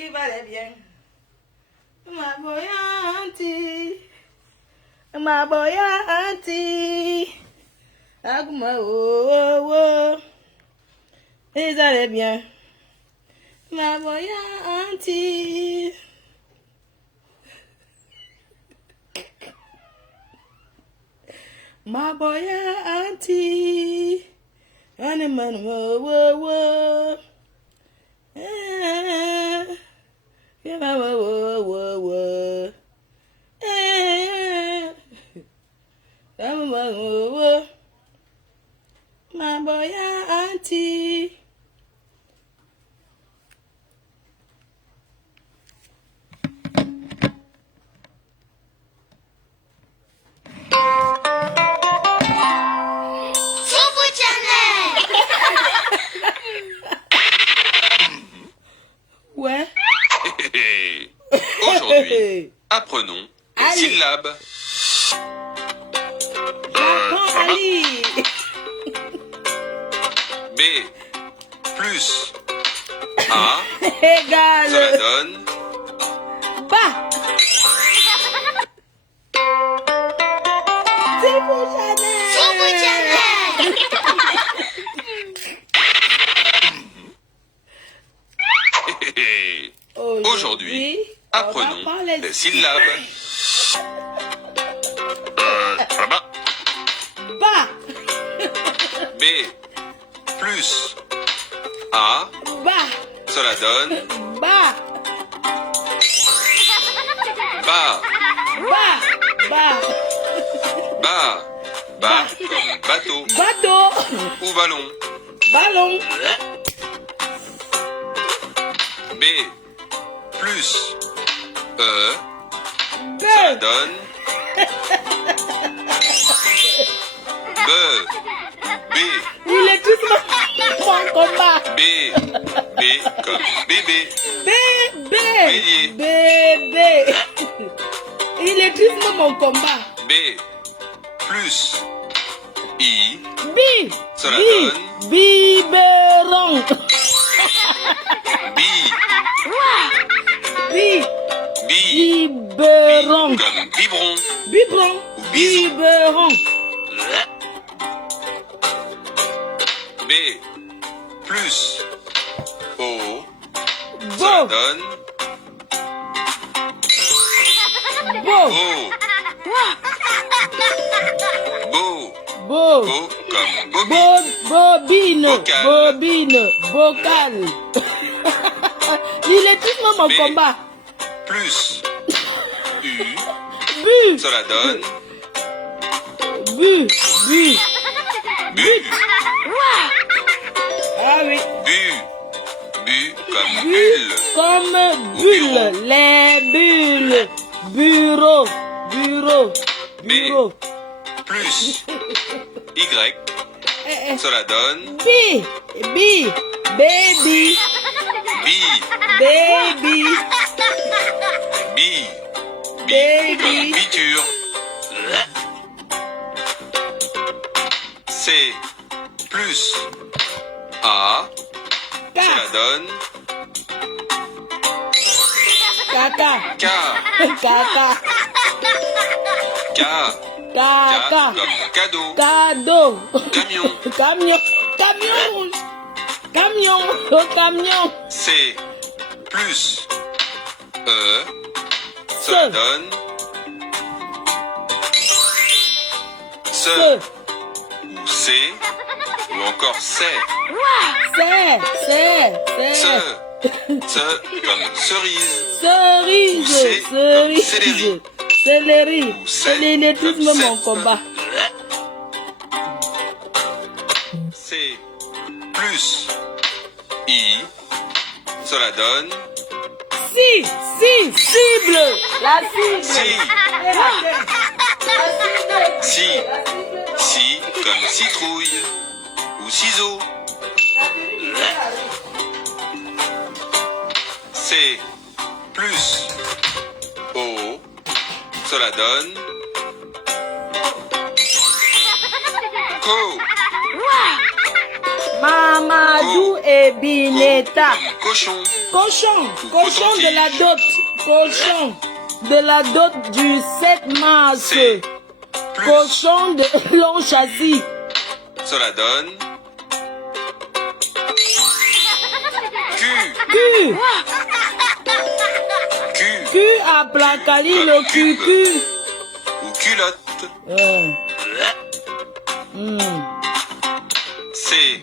Il va bien. Ma boyanti. Ma boyanti. Aguma oh. Il allait bien. Ma boyanti. Ma boyanti. Animal wo. My boy auntie. Ouais. Aujourd'hui, apprenons les syllabes. Ali. B plus A, Égal. cela donne Bas. C'est pour Chanel. Aujourd'hui, apprenons les syllabes. Bas. B plus A, Bas. cela donne Bas. bas. Bas. Bas. Bas. Bas comme bateau Bateau. ou ballon. Ballon. B plus E, cela Gueule. donne B. B. Il est tout mon combat. B. B comme bébé. Bébé. Bélier. Bébé. Il est tristement mon combat. B plus I, Bi. cela Bi. donne Biberon. B. Bi. B. Biberon. Comme biberon. Biberon. Ou bisou. Biberon. B plus O, cela Beau. donne Beau. Beau. Beau. Beau comme bobine. Bobine. Bocal. Bobine. Bocal. Il est tristement mon B. combat. Plus U, Bu. cela donne Bu. Bu. bu. Ah oui. Bu. Bu comme Bu bulle. comme bulle. Les bulles. Bureau. Bureau. Bureau. Plus Y, cela donne Bi. Bi. Baby. B. Baby. B. B Baby. comme biture. C plus A, cela donne Caca. K. Caca. K. K Caca. comme cadeau. Cadeau. Camion. Camion. Camion. Camion. Oh, camion. C plus E, cela donne Ce. Ou c'est. Ou encore c'est. C'est. Ce. Ce comme cerise. Cerise. Ou c'est comme céleri. Céleri. Ou C'est l'électrisme comme mon cèpe. combat. C'est plus I. Cela donne Cible. La cible. si. Si. Si comme citrouille ou ciseaux. C'est plus O. Cela donne co. Mamadou et Bineta. Cochon. Cochon de la dot. Cochon de la dot du 7 mars. C'est plus. Cochon de long châssis. Cela donne Q. Q à Placali le cucu. Ou culotte. C'est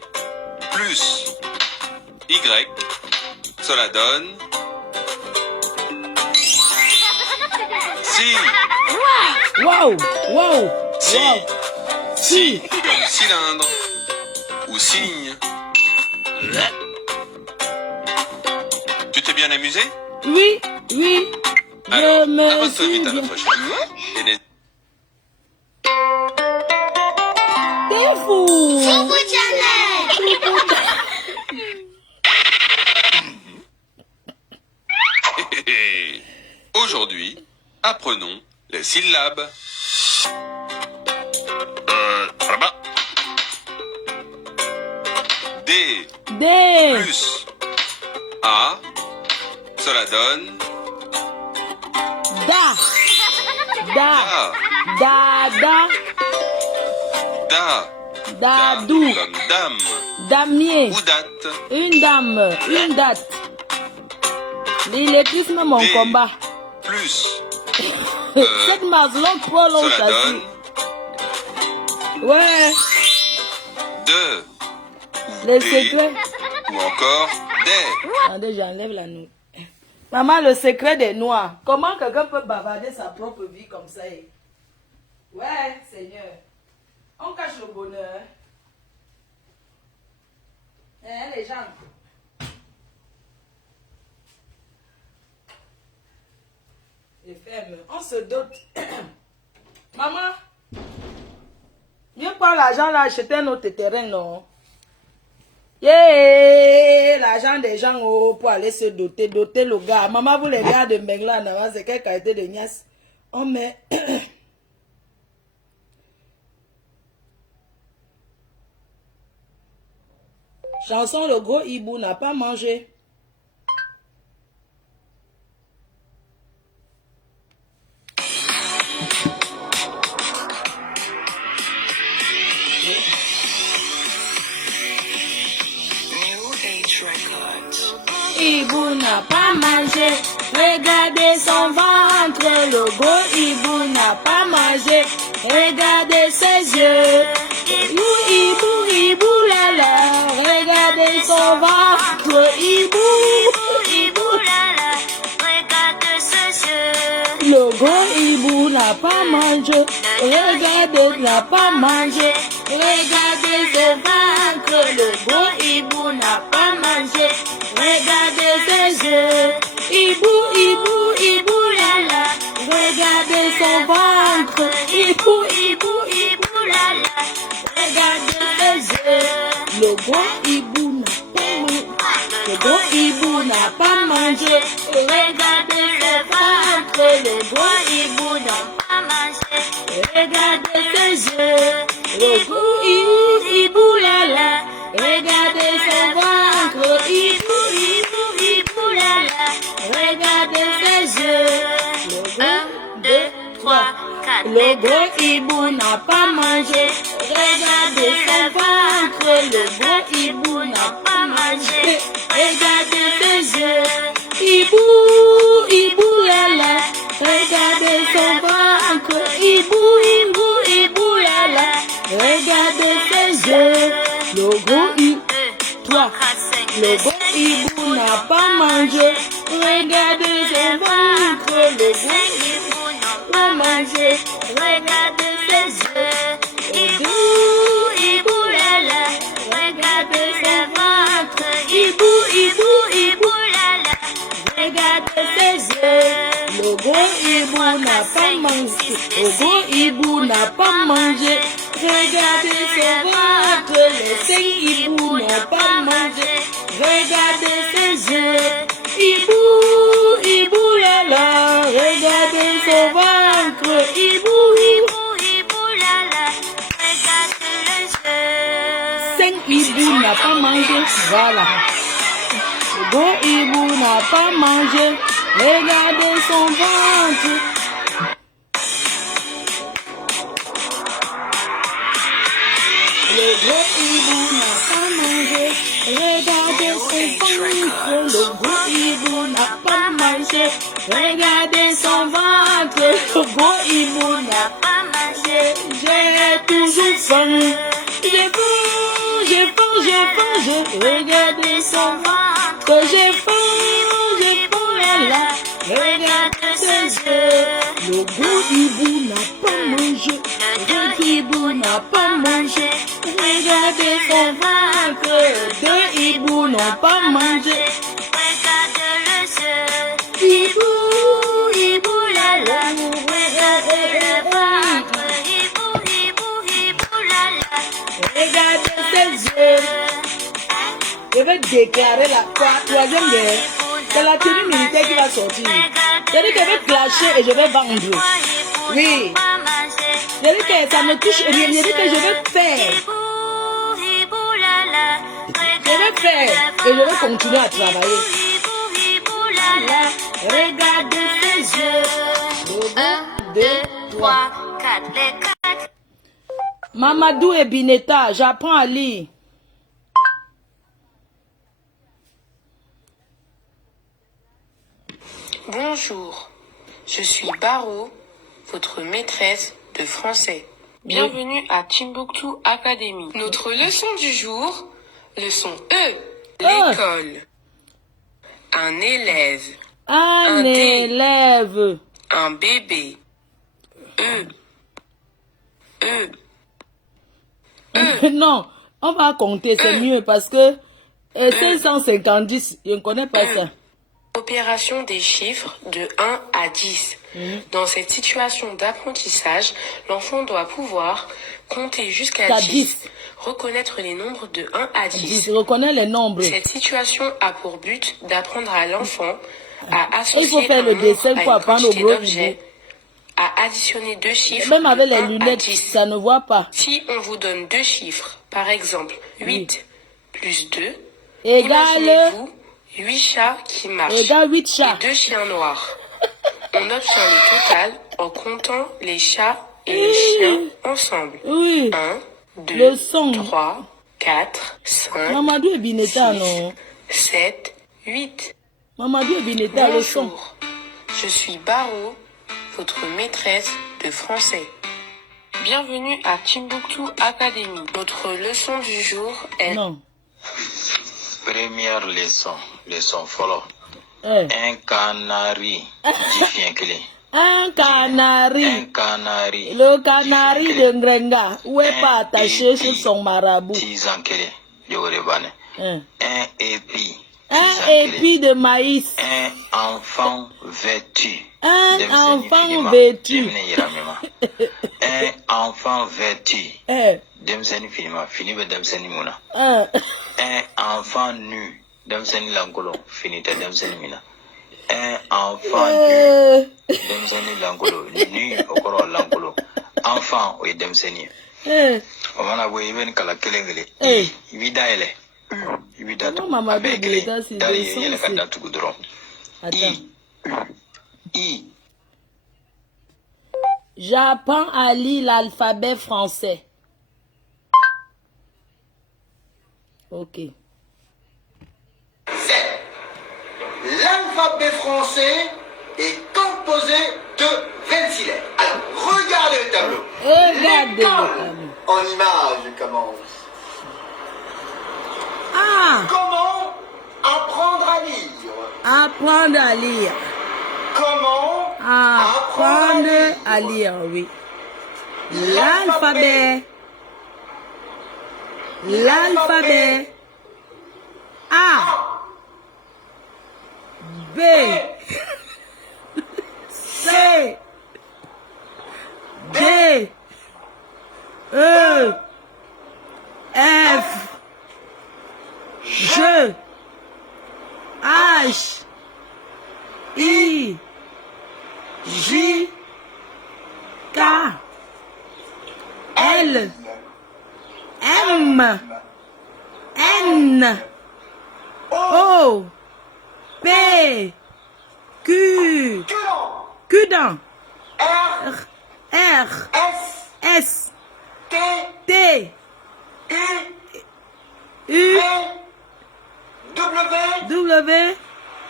plus Y. Cela donne si. Wow. Si comme cylindre ou cygne. Tu t'es bien amusé? Oui. Alors, Je me abonne-toi suis vite à bien. notre chaîne. Et n'hésite T'es fou. Aujourd'hui, apprenons les syllabes. Là-bas. D D. plus A. Cela donne Da. Dadou. comme dame Damier. ou date. Une dame. Une date. L'électrisme mon D. combat. Plus 7 mars long trop long cela châssis. donne Ouais. de ou Les des secrets. ou encore des. Attendez, j'enlève la note. Maman, le secret des noirs. Comment quelqu'un peut bavarder sa propre vie comme ça? Ouais, Seigneur. On cache le bonheur. Les gens. Les femmes, on se dote. Maman, mieux pas l'argent là, acheter un autre terrain, non? Yeah, l'argent des gens pour aller se doter le gars. Maman, vous les gars de Mbengla en avant, c'est quelle qualité de niasse? On met. Chanson, le gros hibou n'a pas mangé. Hibou n'a pas mangé, regardez son ventre, le gros hibou n'a pas mangé, regardez ses yeux, hibou là là, regardez son ventre, hibou là là, regardez ses yeux, le gros hibou n'a pas mangé, regardez n'a pas mangé, regardez son ventre, le gros hibou n'a pas mangé. Regardez ses yeux, hibou là là, regardez son ventre, hibou là là, regardez ses yeux, le gros hibou n'a pas mangé, regardez son ventre, le gros hibou n'a pas mangé, regardez ses yeux, le gros hibou là là, regardez son ventre, hibou là là, regardez ses yeux. Le 1, 2, 3, 4. Le gros hibou n'a pas mangé. Regardez son ventre. Le gros hibou n'a pas mangé. Regardez ses yeux. Hibou là là, regardez son ventre. Hibou là là, hibou n'a pas mangé. Regarde son ventre, le gros hibou n'a pas mangé. Regarde ses yeux, hibou, hibou là là. Regarde son ventre, hibou, hibou, hibou là là. Regarde ses yeux, le gros hibou n'a pas mangé. Le gros hibou n'a pas mangé. Regardez ses ventre, les 5 hiboux n'ont pas mangé. Regardez ses yeux, hibou, hibou là là. Regardez son ventre, hibou, hibou, hibou là là. Regardez les yeux. 5 hiboux n'ont pas mangé, voilà. Le gros hibou n'a pas mangé. Regardez son ventre. Le gros hibou n'a pas mangé. Regardez son ventre. Le gros hibou n'a pas mangé. Regardez son ventre. Le gros hibou n'a pas mangé. J'ai toujours faim. J'ai faim, j'ai faim, j'ai faim. Regardez son ventre. J'ai faim, là là. Regardez ses yeux. Le gros hibou n'a pas mangé. Le gros hibou n'a pas mangé. Regardez son ventre. 2 hiboux n'ont pas mangé. Regardez le jeu. Hibou, hibou là là. Regardez le ventre. Hibou, hibou, hibou là là. Regardez ses yeux. Je vais déclarer la troisième guerre. C'est la tenue militaire qui va sortir. C'est-à-dire que je vais clasher et je vais vendre. Oui. C'est-à-dire que ça ne touche rien. C'est-à-dire que je vais faire. Je vais faire et je vais continuer à travailler. Regardez ses yeux. 1, 2, 3, 4, les 4. Mamadou et Bineta, j'apprends à lire. Bonjour, je suis Baro, votre maîtresse de français. Bienvenue à Timbuktu Academy. Notre leçon du jour, leçon E, l'école. Un élève. Un élève. Un bébé. Non, on va compter, c'est mieux parce que 550, je ne connais pas ça. Opération des chiffres de 1 à 10. Dans cette situation d'apprentissage, l'enfant doit pouvoir compter jusqu'à 10, reconnaître les nombres de 1 à 10. Reconnaît les nombres. Cette situation a pour but d'apprendre à l'enfant à associer il faut faire le dessin pour apprendre au gros niveau. À additionner 2 chiffres. Même avec les 1 lunettes, à 10. ça ne voit pas. Si on vous donne 2 chiffres, par exemple 8 plus 2, égale imaginez-vous 8 chats qui marchent égale 8 chats. et 2 chiens noirs. On obtient le total en comptant les chats et les chiens ensemble. Oui. 1, 2, Le son. 3, 4, 5, Mamadou et Bineta, 6, non. 7, 8. Mamadou et Bineta, le son. Bonjour, je suis Baro, votre maîtresse de français. Bienvenue à Timbuktu Academy. Notre leçon du jour est... Non. Première leçon follow. Un canari. Un canari. Un canari. Le canari de Ngrenga. Où est pas attaché sur son marabout. Un épi. Un épi de maïs. Un enfant vêtu. Un enfant vêtu. Un enfant vêtu. Un enfant nu. Un enfant nu. Enfant, oui, non, maman, j'apprends à lire l'alphabet français. Ok. L'alphabet français est composé de 26 lettres. Alors, regardez le tableau. Regardez le L'école tableau. en image commence. Ah! Comment apprendre à lire. Apprendre à lire. Comment Apprendre à lire, oui. L'alphabet. L'alphabet. A. B. C. D. E. F. G. H. I. J. K. L. M. N. O. P. Q. Q-dent. R. R. S. S. T. T. U. U. W. W.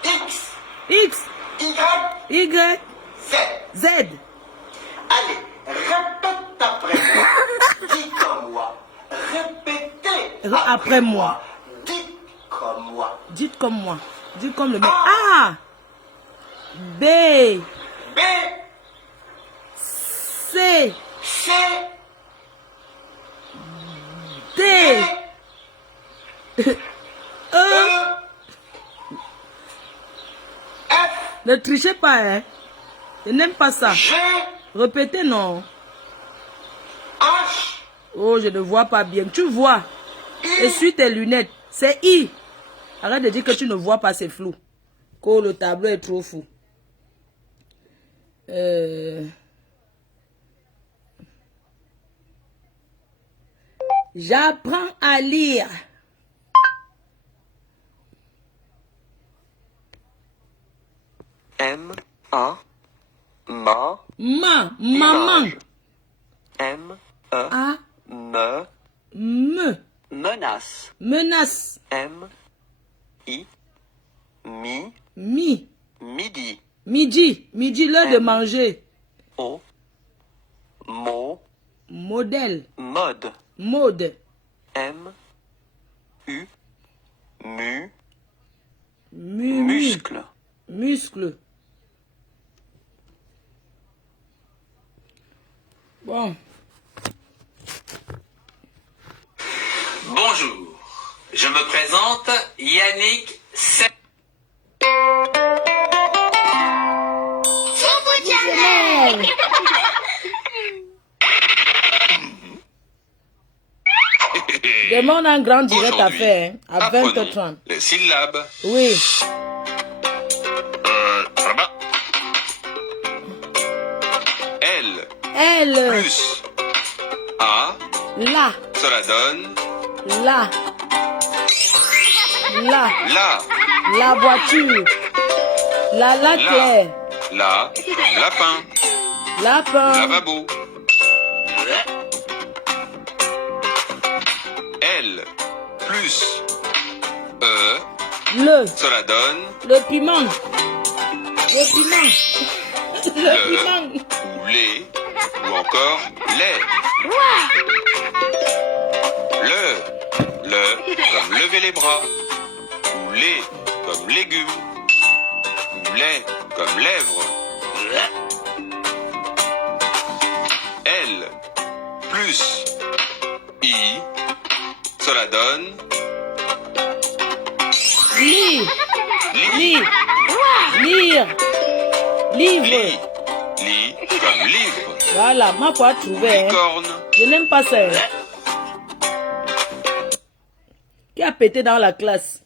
X. X. Y. Y. Z. Z. Allez, répète après moi. Dis comme moi. Répétez Après moi. Dites comme moi. Dites comme moi. Dites comme le mec. A. B. B. C. C. D. E. E. F. Ne trichez pas, hein. Je n'aime pas ça. G. Répétez, non. H. Oh, je ne vois pas bien. Tu vois. Essuie tes lunettes. C'est I. Arrête de dire que tu ne vois pas, c'est flou. Que le tableau est trop fou. J'apprends à lire. M-A. Maman. M-E. A. Me. Me. Menace. Menace. M-I. Mi. Mi. Midi. Midi. Midi, l'heure de manger. O. Mo. Modèle. Mode. Mode. M. U. Mu. Muscle. Muscle. Muscle. Bon. Bonjour, je me présente Yannick C. Demain, on a un grand direct à Aujourd'hui, faire, hein, à apprenons 20h30. les syllabes. Oui. Là-bas. L Elle. plus A, Là. cela donne Là. Là. la, La voiture. La claire. la, comme lapin, Lapin. lavabo. L plus E, Le. cela donne Le piment. Le piment. Le le piment. ou les ou encore les. Le comme lever les bras, ou les comme légumes, ou les comme lèvres. L plus I, cela donne Lire. li, Lire. Lire. Livre. li, li comme livre, Voilà, ma foi trouvé. Hein. licorne, Je n'aime pas ça. Hein. Qui a pété dans la classe?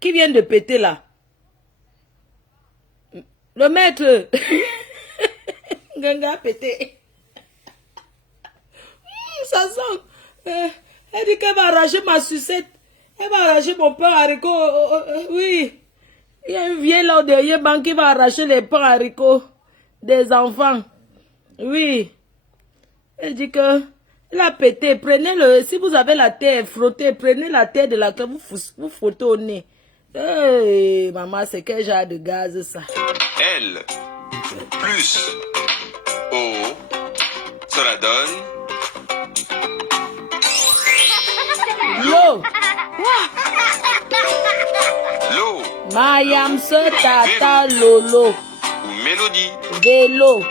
Qui vient de péter là? Le maître. Ganga a pété. Ça sent. Elle dit qu'elle va arracher ma sucette. Elle va arracher mon pain haricot. Oui. Il y a une vieille là au derrière banc qui va arracher les pains haricots des enfants. Oui. Elle dit que elle a pété. Prenez-le. Si vous avez la terre frottée, prenez la terre de la terre, vous frottez au nez. Hey, maman, c'est quel genre de gaz ça? L plus O, cela donne L'eau. Mayam se tata lolo. ou mélodie. Vélo.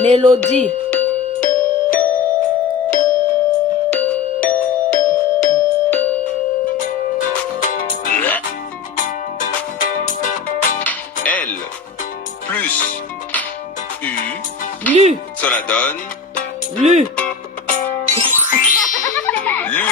Mélodie. L plus U, Lu. cela donne Lu. lu,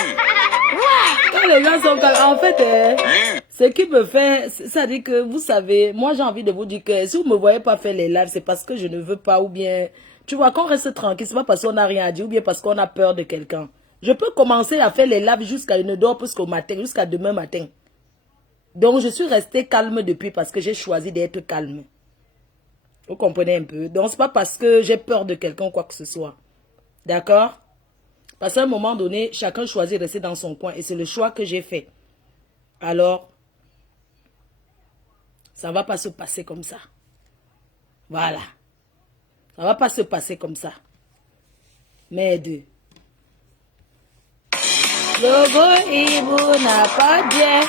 Quand les gens sont calmes, en fait, lu. ce qui me fait, ça dit que, vous savez, moi j'ai envie de vous dire que si vous me voyez pas faire les lives, c'est parce que je ne veux pas, ou bien, tu vois, qu'on reste tranquille, c'est pas parce qu'on n'a rien à dire, ou bien parce qu'on a peur de quelqu'un. Je peux commencer à faire les lives jusqu'à une heure jusqu'au matin, jusqu'à demain matin. Donc je suis restée calme depuis parce que j'ai choisi d'être calme. Vous comprenez un peu? Donc c'est pas parce que j'ai peur de quelqu'un ou quoi que ce soit. D'accord? Parce qu'à un moment donné, chacun choisit de rester dans son coin et c'est le choix que j'ai fait. Alors, ça ne va pas se passer comme ça. Voilà. Ça ne va pas se passer comme ça. Mais deux. Logo Ibu n'a pas bien.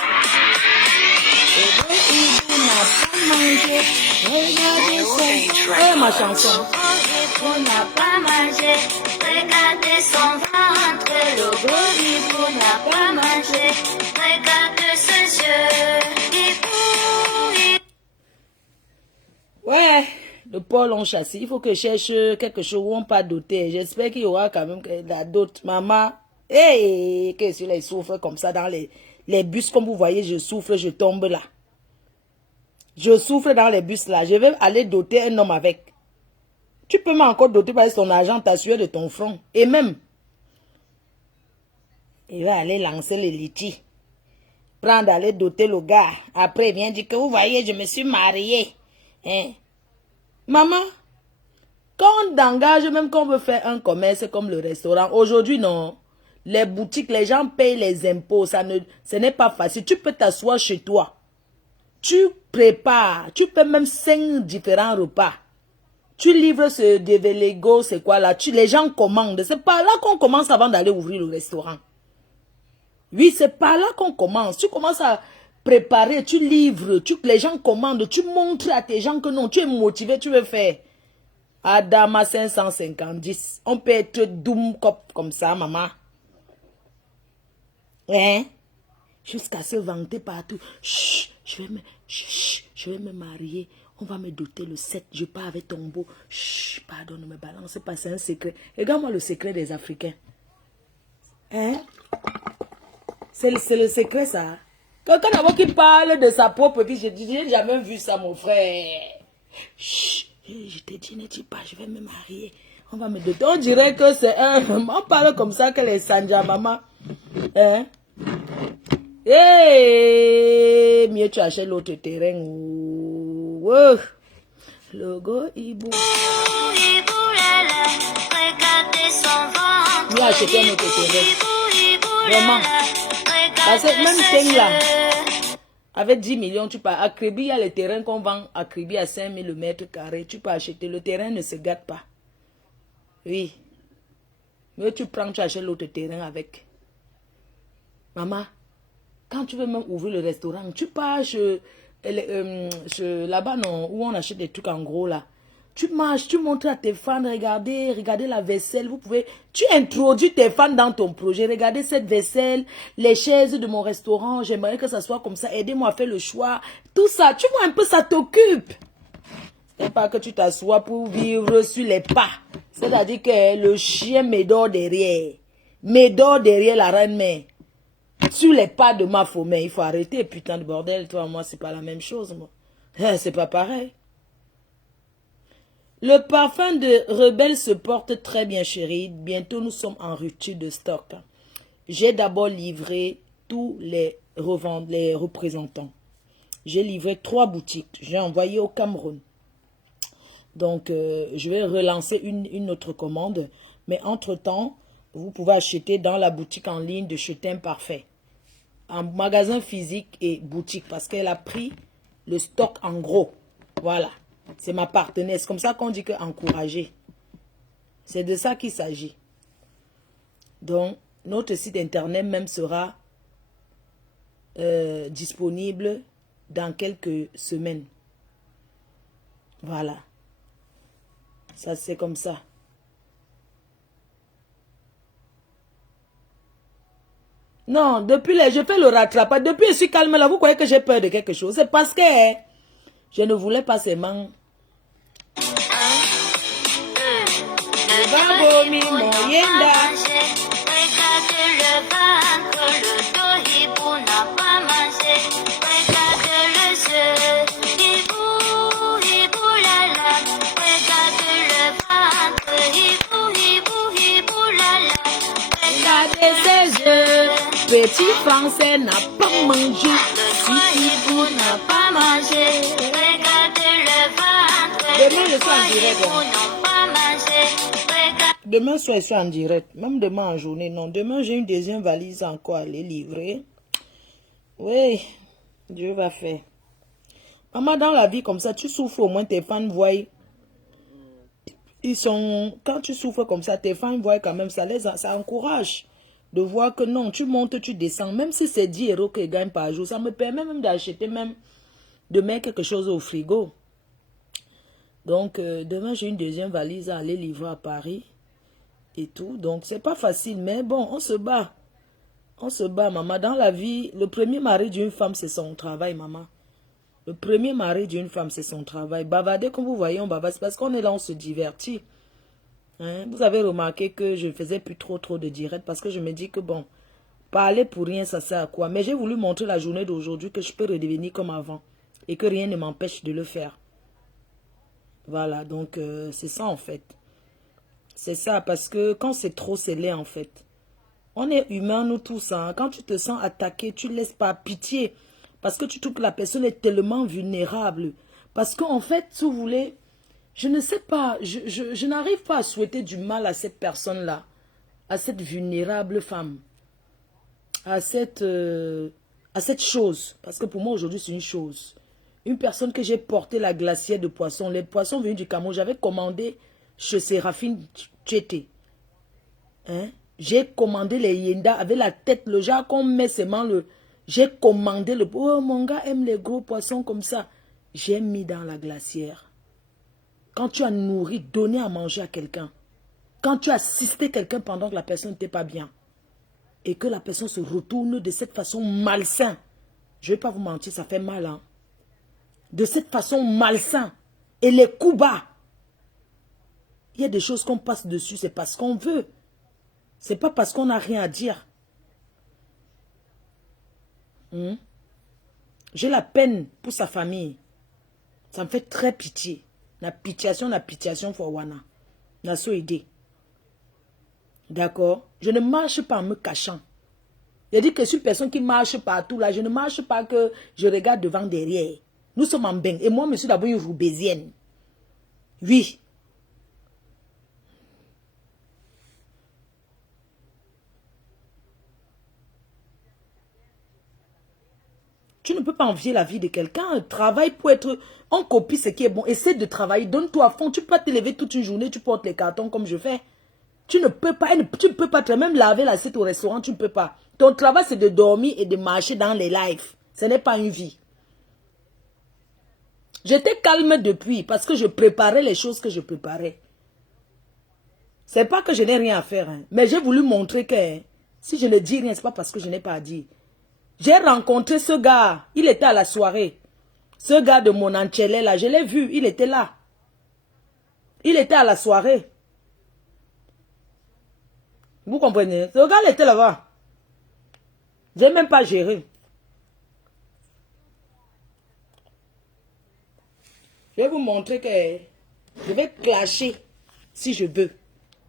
Logo Ibu n'a pas mangé. Regardez son... ma chanson. Ibu n'a pas mangé. Regardez son ventre. Logo Ibu n'a pas mangé. Regardez ses yeux. Ibu. Ouais, le Paul on chassé. Il faut que je cherche quelque chose où on pas doté. J'espère qu'il y aura quand même la dot. Maman, hey, que si les souffle comme ça dans les bus, comme vous voyez, je souffle, je tombe là. Je souffle dans les bus là. Je vais aller doter un homme avec. Tu peux m'encore doter parce que ton argent t'assure de ton front. Et même, il va aller lancer les litchis. Prendre, aller doter le gars. Après, il vient dire que vous voyez, je me suis mariée. Hein? Maman, quand on engage, même quand on veut faire un commerce comme le restaurant, aujourd'hui, non. Les boutiques, les gens payent les impôts. Ce n'est pas facile. Tu peux t'asseoir chez toi. Tu prépares. Tu peux même 5 différents repas. Tu livres ce Lego, c'est quoi là? Les gens commandent. C'est pas là qu'on commence avant d'aller ouvrir le restaurant. Oui, c'est pas là qu'on commence. Tu commences à préparer, tu livres, les gens commandent, tu montres à tes gens que non, tu es motivé, tu veux faire. Adama 550. On peut être doom cop comme ça, maman. Hein? Jusqu'à se vanter partout. Chut, je vais me marier. On va me doter le 7. Je pars avec tombeau. Chut, pardon, ne me balance pas, c'est un secret. Regarde-moi le secret des Africains. Hein? C'est le secret, ça. Quelqu'un d'abord qui parle de sa propre vie, je dis, j'ai jamais vu ça, mon frère. Chut, je te dis, ne dis pas, je vais me marier. On va me doter. On dirait que c'est un... On parle comme ça que les Sanja, maman. Hein? Eh, mieux tu achètes l'autre terrain. Oh. Logo Ibu. Mieux acheter un autre terrain. Vraiment. Parce que même thing là, avec 10 millions, tu peux. À Kribi, il y a les terrains qu'on vend à Kribi à 5 000 le mètre carré. Tu peux acheter. Le terrain ne se gâte pas. Oui. Mais tu prends, tu achètes l'autre terrain avec. Maman, quand tu veux même ouvrir le restaurant, tu pars là-bas, non, où on achète des trucs en gros là. Tu marches, tu montres à tes fans, regardez la vaisselle, vous pouvez, tu introduis tes fans dans ton projet, regardez cette vaisselle, les chaises de mon restaurant, j'aimerais que ça soit comme ça, aidez-moi à faire le choix, tout ça, tu vois un peu, ça t'occupe. C'est pas que tu t'assois pour vivre sur les pas, c'est-à-dire que le chien m'adore derrière la reine-mère, sur les pas de ma femelle, il faut arrêter, putain de bordel, toi, moi, c'est pas la même chose, moi, c'est pas pareil. Le parfum de Rebelle se porte très bien, chérie. Bientôt, nous sommes en rupture de stock. J'ai d'abord livré tous les représentants. J'ai livré 3 boutiques. J'ai envoyé au Cameroun. Donc, je vais relancer une autre commande. Mais entre-temps, vous pouvez acheter dans la boutique en ligne de Chetin Parfait. En magasin physique et boutique. Parce qu'elle a pris le stock en gros. Voilà. C'est ma partenaire. C'est comme ça qu'on dit que encourager. C'est de ça qu'il s'agit. Donc, notre site internet même sera disponible dans quelques semaines. Voilà. Ça, c'est comme ça. Non, depuis je fais le rattrapage. Depuis je suis calme là, vous croyez que j'ai peur de quelque chose. C'est parce que je ne voulais pas seulement... Petit français n'a pas mangé, si hibou n'a pas mangé. Demain, je suis en direct. Demain soir, je suis en direct. Même demain en journée, non. Demain, j'ai une deuxième valise encore à les livrer. Oui, Dieu va faire. Maman, dans la vie comme ça, tu souffres, au moins tes fans voient. Ils sont... Quand tu souffres comme ça, tes fans voient quand même, ça encourage. De voir que non, tu montes, tu descends. Même si c'est 10 € que je gagne par jour, ça me permet même d'acheter, même de mettre quelque chose au frigo. Donc, demain, j'ai une deuxième valise à aller livrer à Paris. Et tout. Donc, c'est pas facile. Mais bon, on se bat. On se bat, maman. Dans la vie, le premier mari d'une femme, c'est son travail, maman. Le premier mari d'une femme, c'est son travail. Bavarder, comme vous voyez, on bavarde. C'est parce qu'on est là, on se divertit. Hein? Vous avez remarqué que je ne faisais plus trop de direct parce que je me dis que bon, parler pour rien, ça sert à quoi? Mais j'ai voulu montrer la journée d'aujourd'hui que je peux redevenir comme avant et que rien ne m'empêche de le faire. Voilà, donc c'est ça en fait. C'est ça, parce que quand c'est trop, c'est laid en fait. On est humains, nous tous. Hein. Quand tu te sens attaqué, tu ne laisses pas pitié. Parce que tu trouves que la personne est tellement vulnérable. Parce qu'en fait, si vous voulez... Je ne sais pas, je n'arrive pas à souhaiter du mal à cette personne-là, à cette vulnérable femme, à cette chose. Parce que pour moi, aujourd'hui, c'est une chose. Une personne que j'ai porté la glacière de poissons, les poissons venus du Cameroun, j'avais commandé chez Séraphine Tchété. Hein? J'ai commandé les yenda avec la tête, le genre qu'on met seulement le... J'ai commandé le... Oh, mon gars aime les gros poissons comme ça. J'ai mis dans la glacière. Quand tu as nourri, donné à manger à quelqu'un, quand tu as assisté quelqu'un pendant que la personne n'était pas bien, et que la personne se retourne de cette façon malsaine, je ne vais pas vous mentir, ça fait mal. Hein? De cette façon malsaine, et les coups bas, il y a des choses qu'on passe dessus, c'est parce qu'on veut. C'est pas parce qu'on n'a rien à dire. J'ai la peine pour sa famille. Ça me fait très pitié. La pitiation for wana. Na so aidé. D'accord? Je ne marche pas en me cachant. Il dit que je suis une personne qui marche partout là. Je ne marche pas que je regarde devant derrière. Nous sommes en bain. Et moi, je suis d'abord une roubaisienne. Oui. Tu ne peux pas envier la vie de quelqu'un. Travaille pour être... On copie ce qui est bon. Essaie de travailler. Donne-toi à fond. Tu peux pas te lever toute une journée. Tu portes les cartons comme je fais. Tu ne peux pas. Tu ne peux pas te même laver l'assiette au restaurant. Tu ne peux pas. Ton travail, c'est de dormir et de marcher dans les lives. Ce n'est pas une vie. J'étais calme depuis parce que je préparais les choses que je préparais. C'est pas que je n'ai rien à faire. Hein, mais j'ai voulu montrer que si je ne dis rien, ce n'est pas parce que je n'ai pas à dire. J'ai rencontré ce gars, il était à la soirée. Ce gars de mon Ancelé là, je l'ai vu, il était là. Il était à la soirée. Vous comprenez? Ce gars il était là-bas. Je n'ai même pas géré. Je vais vous montrer que je vais clasher si je veux.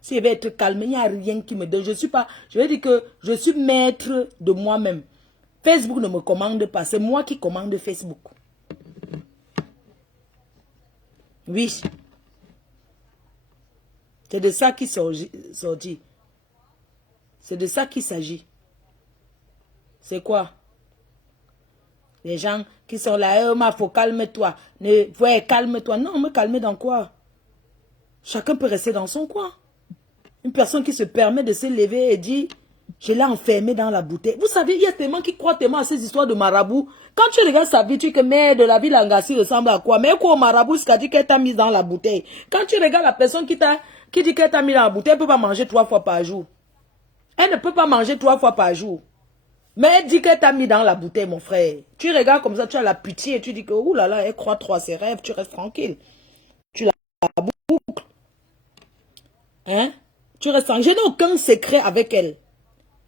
Si je vais être calme, il n'y a rien qui me donne. Je vais dire que je suis maître de moi-même. Facebook ne me commande pas, c'est moi qui commande Facebook. Oui. C'est de ça qu'il s'agit. C'est de ça qu'il s'agit. C'est quoi? Les gens qui sont là, il faut calme-toi. Ouais, calme-toi. Non, me calmer dans quoi? Chacun peut rester dans son coin. Une personne qui se permet de se lever et dire, Je l'ai enfermé dans la bouteille. Vous savez, il y a tellement qui croient tellement à ces histoires de marabout. Quand tu regardes sa vie, tu dis que mère de la ville Langassi ressemble à quoi? Mais quoi au marabout, ce qu'a dit qu'elle t'a mis dans la bouteille. Quand tu regardes la personne qui dit qu'elle t'a mis dans la bouteille, elle ne peut pas manger 3 fois par jour. Elle ne peut pas manger 3 fois par jour. Mais elle dit qu'elle t'a mis dans la bouteille, mon frère. Tu regardes comme ça, tu as la pitié et tu dis que, oulala, elle croit trop à ses rêves, tu restes tranquille. Tu la boucles. Hein? Tu restes tranquille. Je n'ai aucun secret avec elle.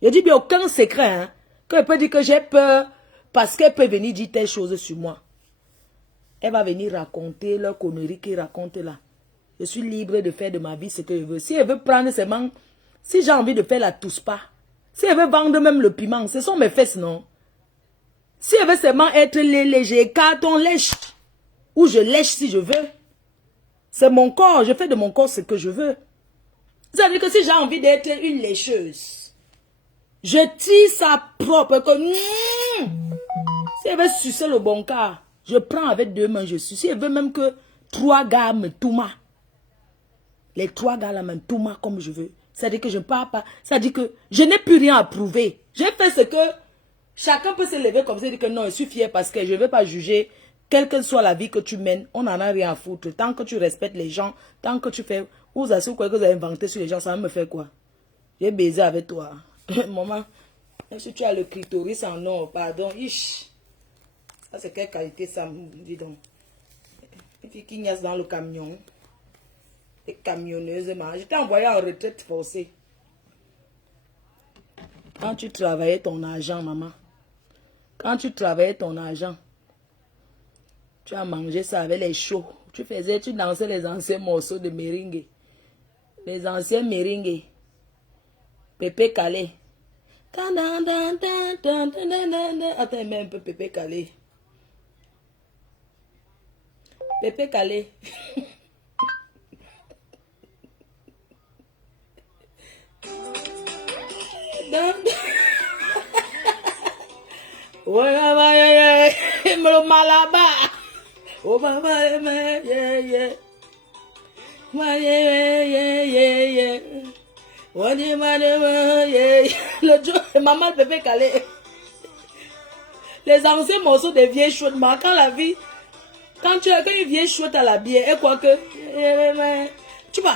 Je dis bien aucun secret, hein. Qu'elle peut dire que j'ai peur parce qu'elle peut venir dire telle chose sur moi. Elle va venir raconter leur connerie qu'elle raconte là. Je suis libre de faire de ma vie ce que je veux. Si elle veut prendre ses mains, si j'ai envie de faire la touspa, si elle veut vendre même le piment, ce sont mes fesses, non? Si elle veut seulement être léger, carton lèche, ou je lèche si je veux. C'est mon corps, je fais de mon corps ce que je veux. Ça veut dire que si j'ai envie d'être une lécheuse, je tire sa propre comme... Si elle veut sucer le bon cas, je prends avec 2 mains, je suce. Si elle veut même que 3 gars me touma, les 3 gars là me touma comme je veux. C'est-à-dire que je ne pars pas. C'est-à-dire que je n'ai plus rien à prouver. J'ai fait ce que chacun peut se lever comme ça et dire que non, je suis fier parce que je ne vais pas juger. Quelle que soit la vie que tu mènes, on n'en a rien à foutre. Tant que tu respectes les gens, tant que tu fais... Vous avez quoi que vous avez inventé sur les gens, ça va me faire quoi? J'ai baisé avec toi. Maman, même si tu as le clitoris en or, pardon, ish. Ça c'est quelle qualité ça, dis donc. Une fille qui niaise dans le camion. Les camionneuses, je t'ai envoyé en retraite forcée. Quand tu travaillais ton argent, maman. Quand tu travaillais ton argent. Tu as mangé ça avec les chauds. Tu dansais les anciens morceaux de meringue. Les anciens meringues. Pépé Calais. Attends, même un peu Pépé Calais. Pépé Calais. Le jour, maman Pépé Calais. Les anciens morceaux de vieilles chaudes, marquant la vie. Quand une vieille chaude à la bière, et quoi que. Tu vois.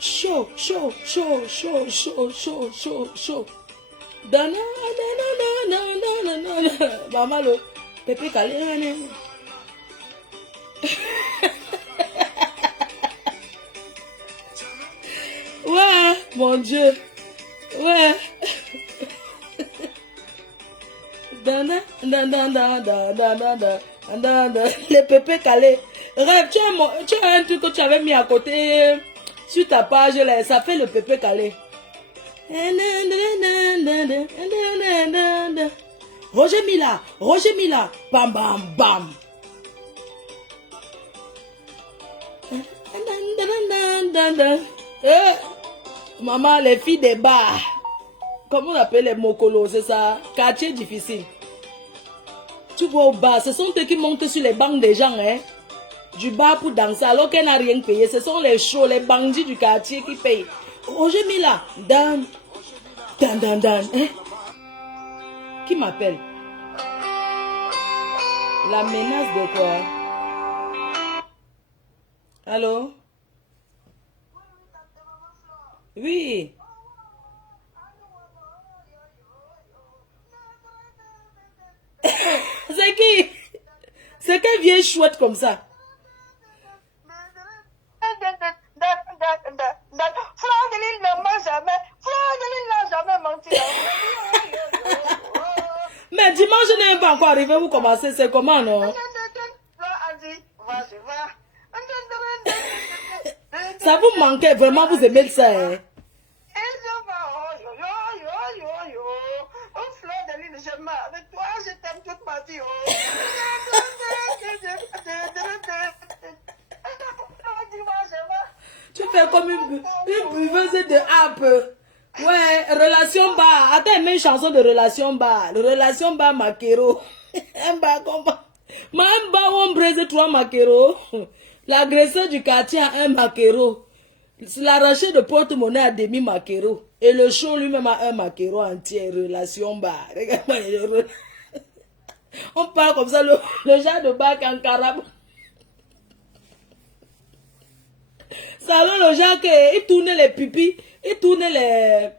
Chaud, chaud, chaud, chaud, chaud, chaud, chaud, chaud. Maman, le Pépé Calais. Ouais, mon Dieu. Ouais. Les Pépé Calais. Rêve, tu as un truc que tu avais mis à côté sur ta page là, ça fait le Pépé Calais. Roger Mila, bam bam bam. Maman, les filles des bars. Comment on appelle les mokolos, c'est ça? Quartier difficile. Tu vois au bar, ce sont eux qui montent sur les bancs des gens, hein? Du bar pour danser alors qu'elle n'a rien payé. Ce sont les chauds, les bandits du quartier qui payent. Roger Mila, Dan. Hein? Qui m'appelle? La menace de quoi? Allô? Oui. C'est qui? C'est quelle vieille chouette comme ça? Frandeline ne ment jamais. Frandeline n'a jamais menti. Mais dimanche, je n'ai pas encore arrivé. Vous commencez, c'est comment, non? Ça vous manquait vraiment, vous aimez ça, hein? Avec toi, je t'aime toute ma vie. Tu fais comme une buveuse de harpe. Ouais, relation bas. Attends, une chanson de relation bas. Relation bas, Makero. Un bas comment? Ma un bas où on brise 3 Makero. L'agresseur du quartier a un Makero. L'arraché de porte-monnaie a demi Makero. Et le show lui-même a un Makero entier. Relation bas. Regarde-moi. On parle comme ça, le genre de bac en carabe. Salon le genre il tournait les pipis, il tournait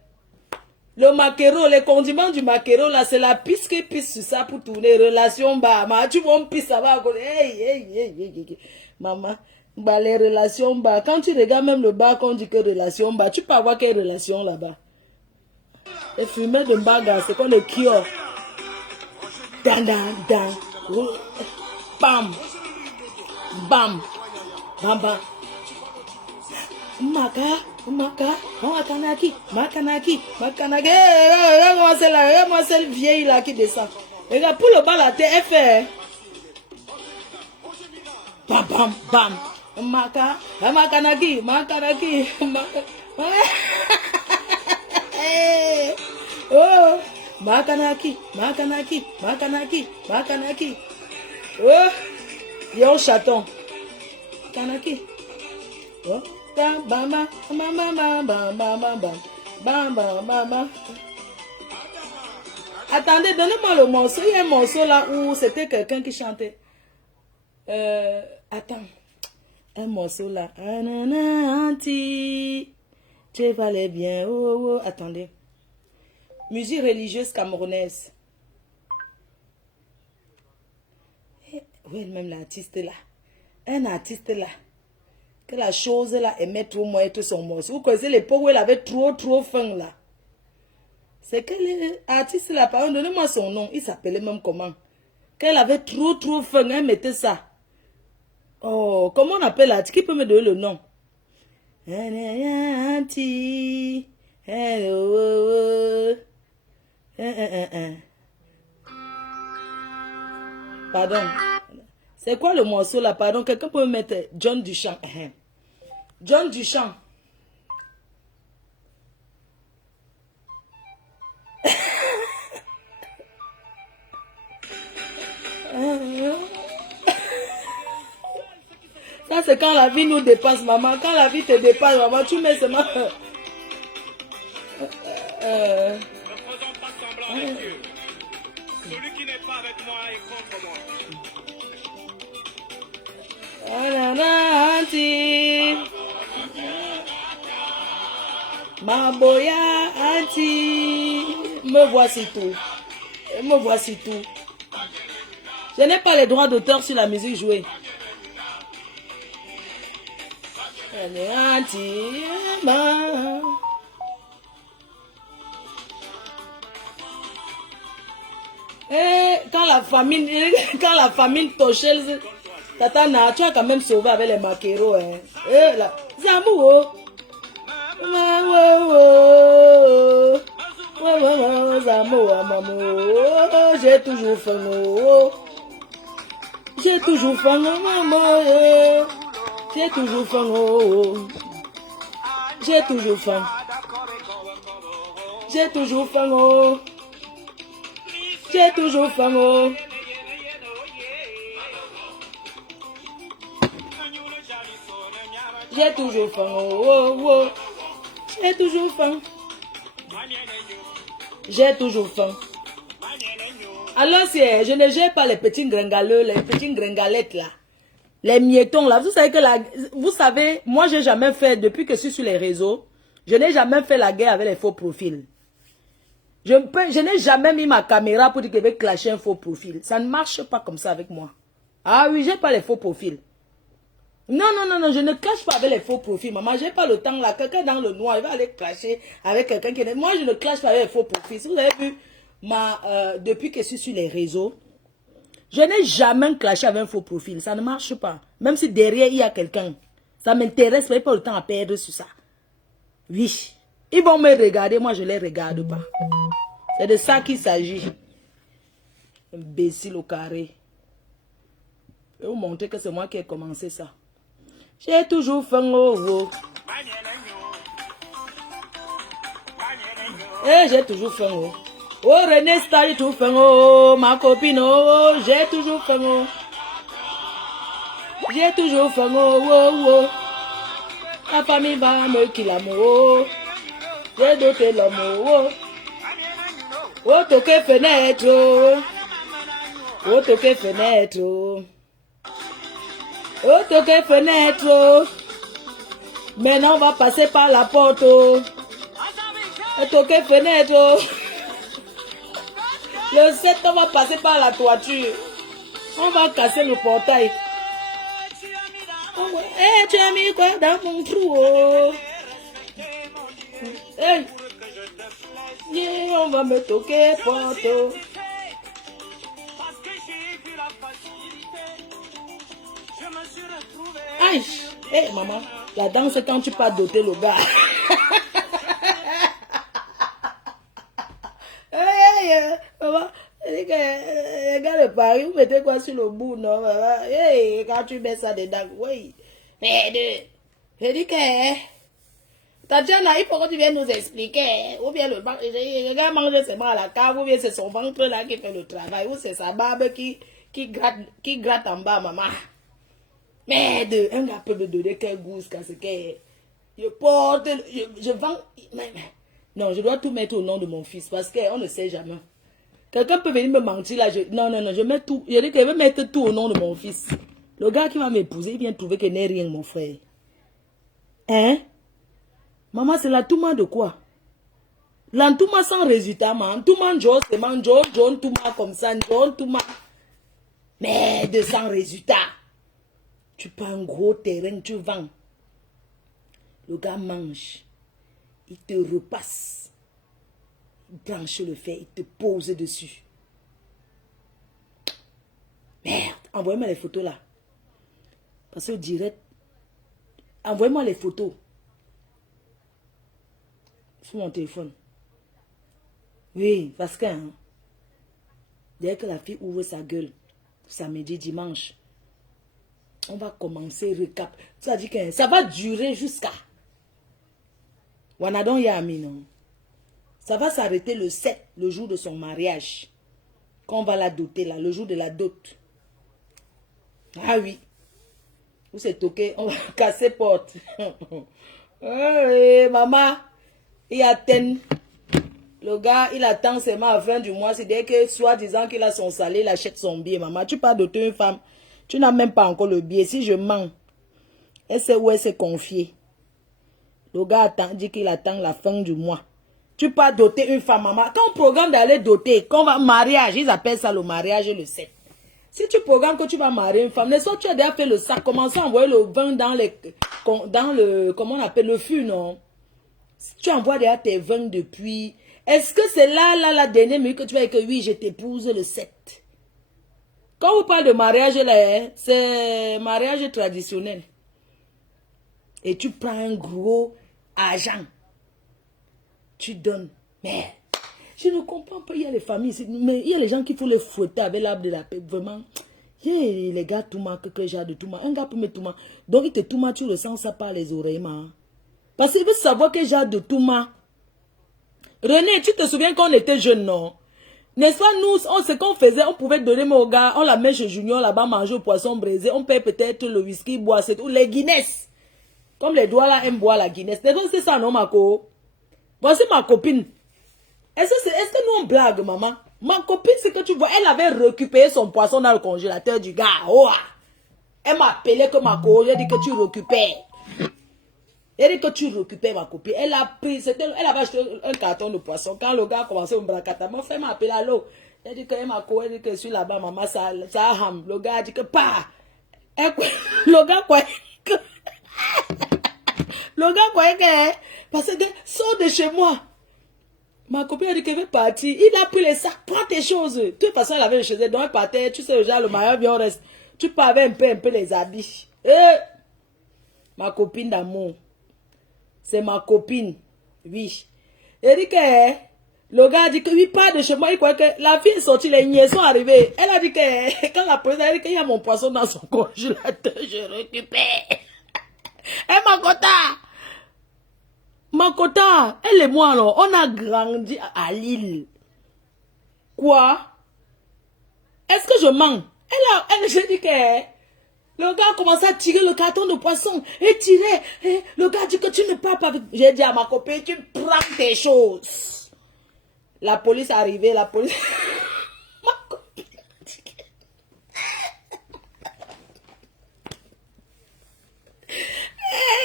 le maquereau, les condiments du maquereau, là, c'est la piste qui pisse sur ça pour tourner. Relation bas. Ma, tu vois, on pisse, ça va. Hey. Maman, bah, les relations bas. Quand tu regardes même le bas, quand on dit que relation bas, tu peux avoir quelle relation là-bas? Les fumeurs de bagarre, c'est comme le kiosque. Dan. Bam. Bam. Bam, bam. Makanaki. Regarde-moi celle vieille là qui descend. Regarde, pour le bas, la tête, elle fait. Bam, bam, bam. Makanaki. Oh, Makanaki. Oh, yo chaton. Kanaki. Oh. Bam. Attendez, donnez-moi le morceau. Il y a un morceau là où c'était quelqu'un qui chantait. Attends. Un morceau là. Anti. Tu valais bien. Oh. Attendez. Musique religieuse camerounaise. Oui, même l'artiste là. Un artiste là. Que la chose là aimait trop moins tout son morceau. Vous connaissez l'époque où elle avait trop faim là. C'est que l'artiste là, par exemple, donnez-moi son nom. Il s'appelait même comment? Qu'elle avait trop faim, elle mettait ça. Oh, comment on appelle l'artiste? Qui peut me donner le nom? Pardon. C'est quoi le morceau là? Pardon, quelqu'un peut me mettre John Duchamp. John Duchamp. Ça c'est quand la vie nous dépasse, maman. Quand la vie te dépasse, maman, tu mets seulement... Ne faisons pas semblant, messieurs. Celui qui n'est pas avec moi est contre moi. Maboya anti, me voici tout. Je n'ai pas les droits d'auteur sur la musique jouée. Et quand la famine touchait, Tata Na, tu as quand même sauvé avec les maquereaux. Hein. Et là, Zamou, j'ai toujours faim. J'ai toujours faim, maman. J'ai toujours faim. J'ai toujours faim. J'ai toujours faim. J'ai toujours faim. J'ai toujours faim. J'ai toujours faim. J'ai toujours faim. Alors, je ne gère pas les petits gringaleux, les petites gringalettes là. Les miettons là. Vous savez, moi, j'ai jamais fait, depuis que je suis sur les réseaux, je n'ai jamais fait la guerre avec les faux profils. Je n'ai jamais mis ma caméra pour dire que je vais clasher un faux profil. Ça ne marche pas comme ça avec moi. Ah oui, j'ai pas les faux profils. Non, je ne clash pas avec les faux profils, maman. J'ai pas le temps là. Quelqu'un dans le noir, il va aller clasher avec quelqu'un qui est... Moi, je ne clash pas avec les faux profils. Si vous avez vu, depuis que je suis sur les réseaux, je n'ai jamais clashé avec un faux profil. Ça ne marche pas. Même si derrière, il y a quelqu'un. Ça m'intéresse, je n'ai pas le temps à perdre sur ça. Oui. Ils vont me regarder, moi, je ne les regarde pas. C'est de ça qu'il s'agit. Imbécile au carré. Je vais vous montrer que c'est moi qui ai commencé ça. J'ai toujours faim, oh. Eh, j'ai toujours faim, oh. Oh, René Star, j'ai toujours faim, oh. Ma copine, oh, j'ai toujours faim, oh. J'ai toujours faim, oh, oh, oh. La famille va me killer, oh. J'ai doté l'homme, oh. Oh, toqué fenêtre, oh. Oh, toqué fenêtre, oh. Oh, toqué fenêtre, oh. Maintenant, on va passer par la porte, oh. Oh, toqué fenêtre, oh. Le 7, on va passer par la toiture. On va casser le portail. Eh, tu as mis quoi dans mon trou, oh? Hey. Yeah, on va me toquer porte, oh. Aïe, hey, maman, la danse c'est quand tu pas doter le gars. Hey, maman, les gars de Paris, vous mettez quoi sur le bout, non, maman? Hey, quand tu mets ça dedans, oui. Mais, je dis que, Tatiana, il faut que tu viennes nous expliquer. Ou bien le gars mange ses bras à la cave, ou bien c'est son ventre là qui fait le travail, ou c'est sa barbe qui gratte en bas, maman. Mais un gars peut me donner quel goût, c'est que je porte, je vends. Non, je dois tout mettre au nom de mon fils parce qu'on ne sait jamais. Quelqu'un peut venir me mentir là. Non, je mets tout. Je dis que je vais mettre tout au nom de mon fils. Le gars qui va m'épouser, il vient trouver qu'il n'est rien, mon frère. Hein? Maman, c'est la touma de quoi? La touma sans résultat, man. Touma, c'est man, John, touma comme ça, John, touma. Mais de sans résultat. Tu prends un gros terrain, tu vends. Le gars mange. Il te repasse. Il branche le fer, il te pose dessus. Merde, envoyez-moi les photos là. Parce que direct, envoyez-moi les photos. Sur mon téléphone. Oui, parce que dès que la fille ouvre sa gueule, samedi, dimanche, on va commencer récap. Ça dit que ça va durer jusqu'à Wanadon Yami, non. Ça va s'arrêter le 7, le jour de son mariage. Quand on va la doter là, le jour de la dot. Ah oui. Vous c'est toqué, on va casser porte. Hey, maman, il attend. Le gars, il attend seulement à la fin du mois. C'est dès que, soi-disant qu'il a son salaire, il achète son billet. Maman, tu parles doter une femme. Tu n'as même pas encore le billet. Si je mens, elle sait où elle s'est confiée. Le gars dit qu'il attend la fin du mois. Tu peux doter une femme, maman. Quand on programme d'aller doter, quand on va mariage, ils appellent ça le mariage le 7. Si tu programmes que tu vas marier une femme, les autres, tu as déjà fait le sac, commence à envoyer le vin dans le, comment on appelle, le fût, non? Si tu envoies déjà tes vins depuis, est-ce que c'est là, la dernière minute que tu vas dire que oui, je t'épouse le 7? Quand on parle de mariage, là, c'est mariage traditionnel. Et tu prends un gros argent. Tu donnes. Mais je ne comprends pas. Il y a les familles. Mais il y a les gens qui font les fouetter avec l'arbre de la paix. Vraiment. Les gars, tout mal, que j'ai de tout mal. Un gars peut mettre tout mal. Donc, il te tout mal, tu ressens ça par les oreilles. Man. Parce qu'il veut savoir que j'ai de tout mal. René, tu te souviens quand on était jeunes, non? N'est-ce pas, nous, ce qu'on faisait, on pouvait donner mon gars, on la met chez Junior là-bas, manger au poisson braisé, on paye peut-être le whisky, boire, ou les Guinness. Comme les doigts là aiment boire la Guinness. C'est ça, non, Marco? Voici ma copine. Est-ce que nous on blague, maman? Ma copine, c'est que tu vois, elle avait récupéré son poisson dans le congélateur du gars. Oh, elle m'a appelé que Marco, elle dit que tu récupères. Elle dit que tu récupères ma copine. Elle a pris, elle avait acheté un carton de poisson. Quand le gars a commencé à me braquer, mon frère m'a appelé à l'eau. Elle dit que Marco, elle dit que je suis là-bas, maman, ça ham. Le gars a dit que pas. Le gars quoi? Le gars croyait que, parce que, sors de chez moi. Ma copine a dit qu'elle veut partir. Il a pris les sacs, prends tes choses. De toute façon, elle avait les choses. Donc, elle partait, tu sais, déjà, le mariage vient, on reste. Tu peux avec un peu les habits. Ma copine d'amour. C'est ma copine. Oui. Elle dit que, le gars a dit que, oui, pas de chez moi. Il croyait que la fille est sortie, les niais sont arrivés. Elle a dit que, quand la police a dit qu'il y a mon poisson dans son congélateur, je récupère. Eh, ma cota! Makota, elle et moi, alors, on a grandi à Lille. Quoi? Est-ce que je mens? J'ai dit que le gars a commencé à tirer le carton de poisson et tirer. Et le gars dit que tu ne pars pas. J'ai dit à ma copine, tu prends tes choses. La police est arrivée, la police. Ma copine a dit que...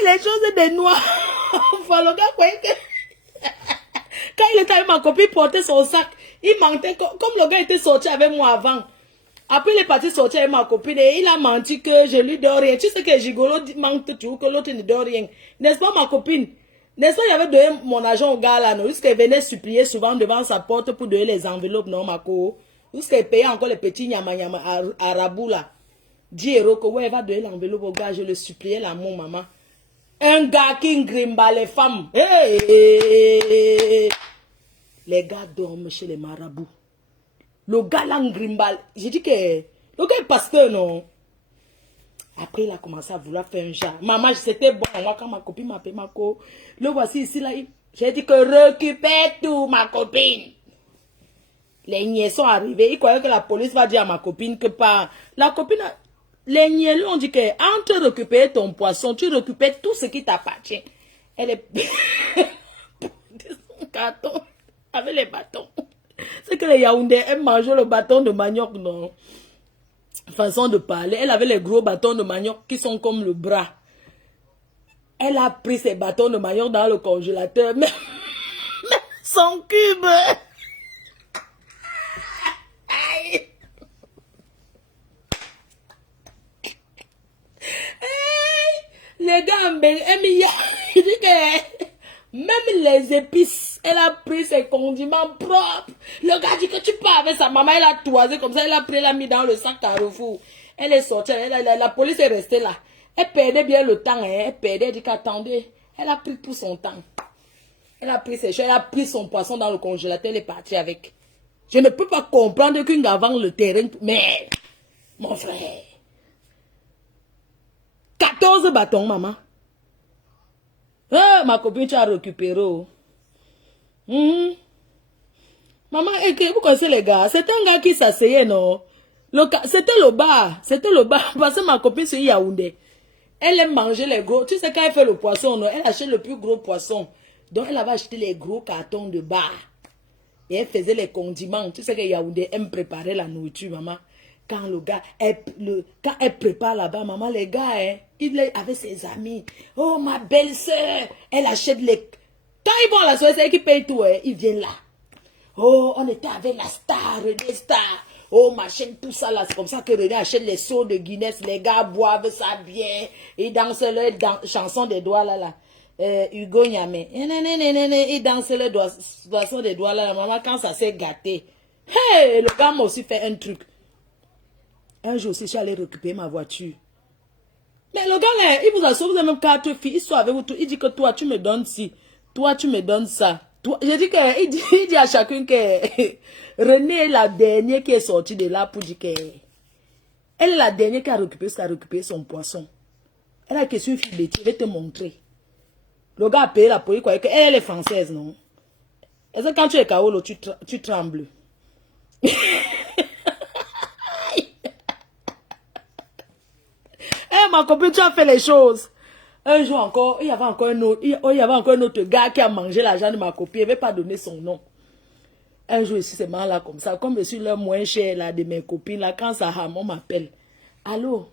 les choses des noirs. Enfin, le gars croyait que... Quand il était avec ma copine, il portait son sac. Il mentait. Comme le gars était sorti avec moi avant. Après, il est parti sortir avec ma copine et il a menti que je lui donne rien. Tu sais que Gigolo ment toujours, que l'autre ne donne rien. N'est-ce pas, ma copine? N'est-ce pas, il avait donné mon argent au gars là, non? Jusqu'il venait supplier souvent devant sa porte pour donner les enveloppes, non, ma co? Jusqu'il payait encore les petits nyama à Rabou là. 10 € que, ouais, il va donner l'enveloppe au gars. Je le suppliais l'amour, maman. Un gars qui grimba les femmes. Hey! Les gars dorment chez les marabouts. Le gars là grimbal. J'ai dit que le gars est pasteur, non? Après, il a commencé à vouloir faire un chat. Maman, c'était bon. Moi, quand ma copine m'appelle Mako, le voici ici, là. J'ai dit que récupère tout, ma copine. Les niais sont arrivés. Ils croyaient que la police va dire à ma copine que pas. La copine, les niais lui ont dit que entre récupérer ton poisson, tu récupères tout ce qui t'appartient. Elle est. Son carton avec les bâtons. C'est que les Yaoundais aiment manger le bâton de manioc, non? Façon de parler. Elle avait les gros bâtons de manioc qui sont comme le bras. Elle a pris ses bâtons de manioc dans le congélateur. Mais son cube. Aïe. Les gars, il dit que même les épices, elle a pris ses condiments propres. Le gars dit que tu pars avec sa maman, elle a toisé comme ça, elle a pris, elle a mis dans le sac Carrefour. Elle est sortie, la police est restée là. Elle perdait bien le temps, hein. Elle perdait, elle dit qu'attendez. Elle a pris tout son temps. Elle a pris ses choses, elle a pris son poisson dans le congélateur, elle est partie avec. Je ne peux pas comprendre qu'une gars vend le terrain. Mais, mon frère, 14 bâtons, maman. Ma copine, tu as récupéré. Maman, vous connaissez les gars? C'est un gars qui s'asseyait, non? C'était le bar. C'était le bar. Parce que ma copine, c'est Yaoundé. Elle aime manger les gros. Tu sais, quand elle fait le poisson, non? Elle achète le plus gros poisson. Donc, elle avait acheté les gros cartons de bar. Et elle faisait les condiments. Tu sais que Yaoundé aime préparer la nourriture, maman. Quand le gars, quand elle prépare là-bas, maman, les gars, hein, il est avec ses amis. Oh, ma belle-sœur, elle achète les... Quand ils vont à la soirée, c'est elle qui paye tout, hein, ils viennent là. Oh, on était avec la star, René Star. Oh, machin, tout ça là. C'est comme ça que René achète les seaux de Guinness. Les gars boivent ça bien. Ils dansent leur chanson des doigts là. Hugo Nyame. Ils dansent leur chanson des doigts là. Maman, quand ça s'est gâté. Hey, le gars m'a aussi fait un truc. Un jour aussi, je suis allé récupérer ma voiture. Mais le gars là, il vous a sauvé, vous avez même 4 filles. Il soit avec vous tout. Il dit que toi, tu me donnes ci. Toi, tu me donnes ça. J'ai dit que, il dit à chacun que René est la dernière qui est sortie de là pour dire que elle est la dernière qui a récupéré son poisson. Elle a question une fille bêtise, je vais te montrer. Le gars a payé la police, quoi, elle est française, non? Est-ce que quand tu es KO, tu trembles? Ma copine, tu as fait les choses. Un jour encore, il y avait encore un autre gars qui a mangé l'argent de ma copine. Il ne veut pas donner son nom. Un jour ici, c'est mal là comme ça. Comme je suis le moins cher là, de mes copines, là, quand ça rame, on m'appelle. Allô?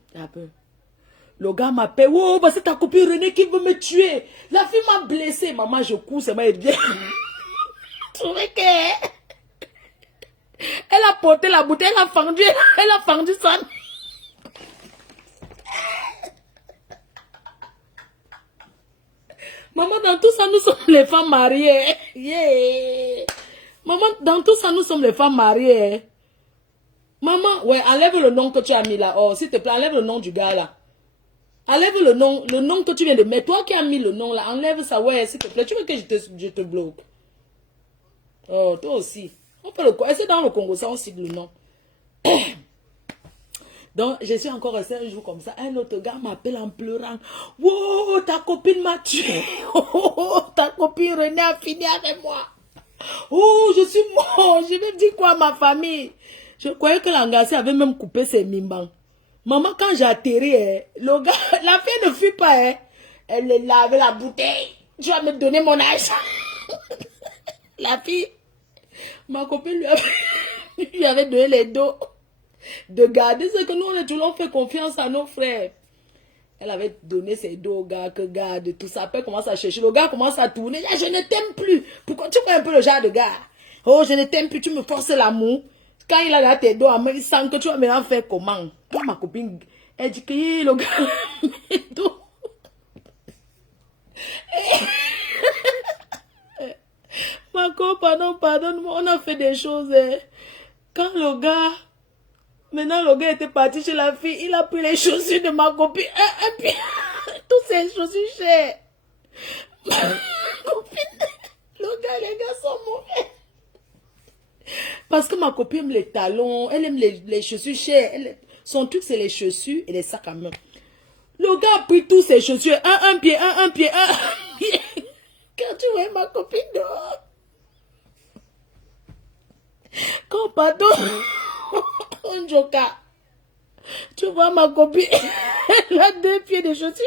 Le gars m'appelle. Oh, bah, c'est ta copine René qui veut me tuer. La fille m'a blessée. Maman, je cours, c'est moi, elle vient. Je trouvais que... Elle a porté la bouteille, elle a fendu ça. Maman, dans tout ça, nous sommes les femmes mariées. Yeah. Maman, dans tout ça, nous sommes les femmes mariées. Maman, ouais, enlève le nom que tu as mis là. Oh, s'il te plaît, enlève le nom du gars là. Enlève le nom que tu viens de mettre. Toi qui as mis le nom là, enlève ça, ouais, s'il te plaît. Tu veux que je te bloque? Oh, toi aussi. On fait le quoi? C'est dans le Congo, ça, on cite le nom. Donc, je suis encore resté un jour comme ça. Un autre gars m'appelle en pleurant. Wow, ta copine m'a tué. Oh, ta copine René a fini avec moi. Oh, je suis mort. Je vais dire quoi à ma famille? Je croyais que l'Angassi avait même coupé ses mimbans. Maman, quand j'ai atterri, le gars, la fille ne fuit pas. Elle est là avec la bouteille. Tu vas me donner mon argent. La fille, ma copine lui avait donné les dos de garder ce que nous, on a toujours fait confiance à nos frères. Elle avait donné ses dos au gars que garde tout ça. Après, elle commence à chercher. Le gars commence à tourner. Ah, je ne t'aime plus. Pourquoi tu vois un peu le genre de gars? Oh, je ne t'aime plus. Tu me forces l'amour. Quand il a là tes dos à main, il sent que tu vas maintenant faire comment? Quand ma copine, elle dit que le gars, mes dos. Ma copine, pardonne-moi, on a fait des choses. Quand le gars, maintenant le gars était parti chez la fille, il a pris les chaussures de ma copine, et puis toutes ces chaussures chères. Ma copine, le gars, les gars sont mauvais. Parce que ma copine aime les talons, elle aime les chaussures chères. Son truc, c'est les chaussures et les sacs à main. Le gars a pris tous ses chaussures, un pied. Quand tu vois ma copine dehors, quand pardon, on joker, tu vois ma copine, elle a 2 pieds de chaussures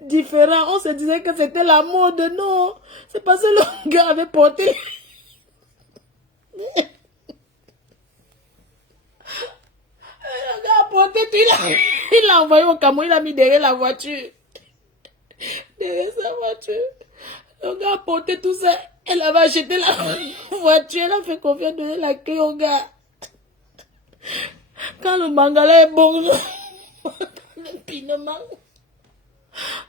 différents. On se disait que c'était la mode. Non, c'est parce que le gars avait porté. Le gars a porté tout, il l'a envoyé au camion, il l'a mis derrière la voiture. Derrière sa voiture. Le gars a porté tout ça. Elle avait acheté la voiture, elle a fait confiance, donner la clé au gars. Quand le mangala est bon, le pinement.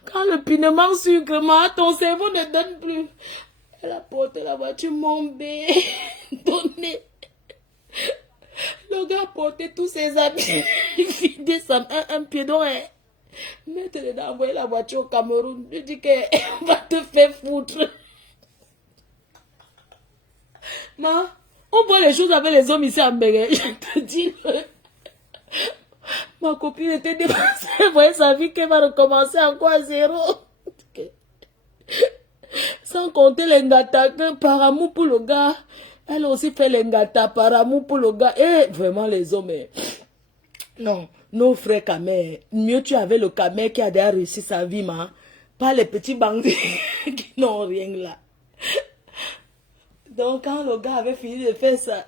Quand le pinement sucre, ton cerveau ne donne plus. Elle a porté la voiture, mon bébé, donné. Le gars a porté tous ses habits, il vidait un pied d'or. Mettre dedans, envoyer la voiture au Cameroun. Je dis qu'elle va te faire foutre. Non, on voit les choses avec les hommes ici à Mbéré. Je te dis, ma copine était dépassée. Elle voyait sa vie qu'elle va recommencer encore à zéro. Sans compter les ngata, que par amour pour le gars, elle aussi fait les ngata par amour pour le gars. Et vraiment les hommes, non, nos frères Kamer, mieux tu avais le Kamer qui a déjà réussi sa vie, ma. Pas les petits bandits qui n'ont rien là. Donc quand le gars avait fini de faire ça,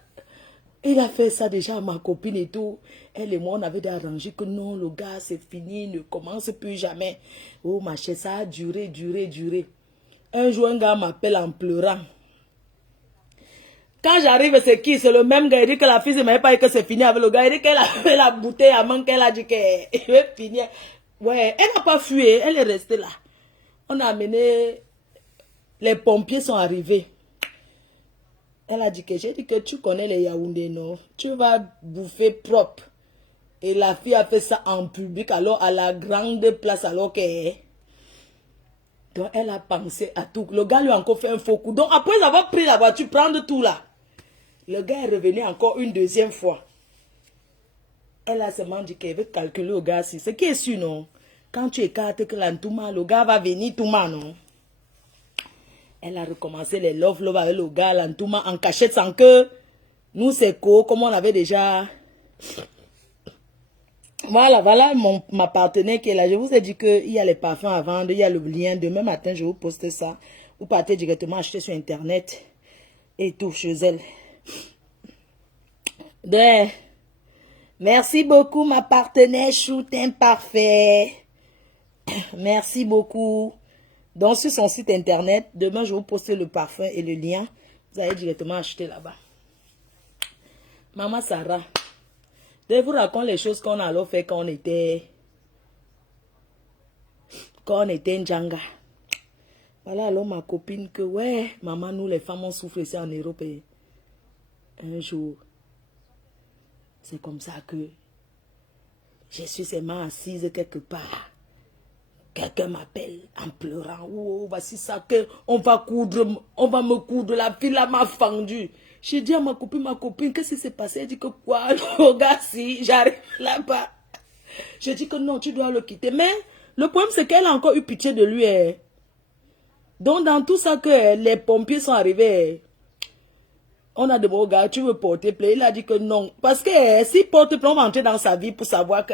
il a fait ça déjà à ma copine et tout. Elle et moi, on avait arrangé que non, le gars, c'est fini, ne commence plus jamais. Oh, ma chérie, ça a duré. Un jour, un gars m'appelle en pleurant. Quand j'arrive, c'est qui? C'est le même gars. Il dit que la fille ne m'avait pas dit que c'est fini avec le gars. Il dit qu'elle a fait la bouteille à main, qu'elle a dit qu'elle va finir. Ouais, elle n'a pas fui, elle est restée là. On a amené... Les pompiers sont arrivés. Elle a dit que j'ai dit que tu connais les Yaoundé, non? Tu vas bouffer propre. Et la fille a fait ça en public, alors à la grande place, alors que... Donc elle a pensé à tout. Le gars lui a encore fait un faux coup. Donc après avoir pris la voiture, prendre tout là, le gars est revenu encore une deuxième fois. Elle a seulement dit qu'elle veut calculer au gars si. Ce qui est sûr, non? Quand tu écartes que l'entouma, le gars va venir tout mal, non? Elle a recommencé les love avec le gars, l'entouma en cachette sans que nous, c'est quoi, comme on avait déjà... Voilà ma partenaire qui est là. Je vous ai dit qu'il y a les parfums à vendre, il y a le lien. Demain matin, je vous poste ça. Vous partez directement acheter sur Internet et tout chez elle. Donc, merci beaucoup, ma partenaire Shooting Parfait. Merci beaucoup. Donc, sur son site Internet, demain, je vais vous poster le parfum et le lien. Vous allez directement acheter là-bas. Maman Sarah. Je vous raconte les choses qu'on a alors fait quand on était Ndjanga. Voilà alors ma copine que ouais, maman, nous les femmes on souffre ici en Europe. Et un jour, c'est comme ça que je suis seulement assise quelque part. Quelqu'un m'appelle en pleurant. Oh, voici ça que on va me coudre. La fille là m'a fendu. J'ai dit à ma copine, qu'est-ce qui s'est passé? Elle dit que quoi? Le gars, si j'arrive là-bas. Je dis que non, tu dois le quitter. Mais le problème, c'est qu'elle a encore eu pitié de lui. Donc, dans tout ça que les pompiers sont arrivés, on a demandé au gars, tu veux porter plainte? Il a dit que non. Parce que s'il porte plainte, on va entrer dans sa vie pour savoir que,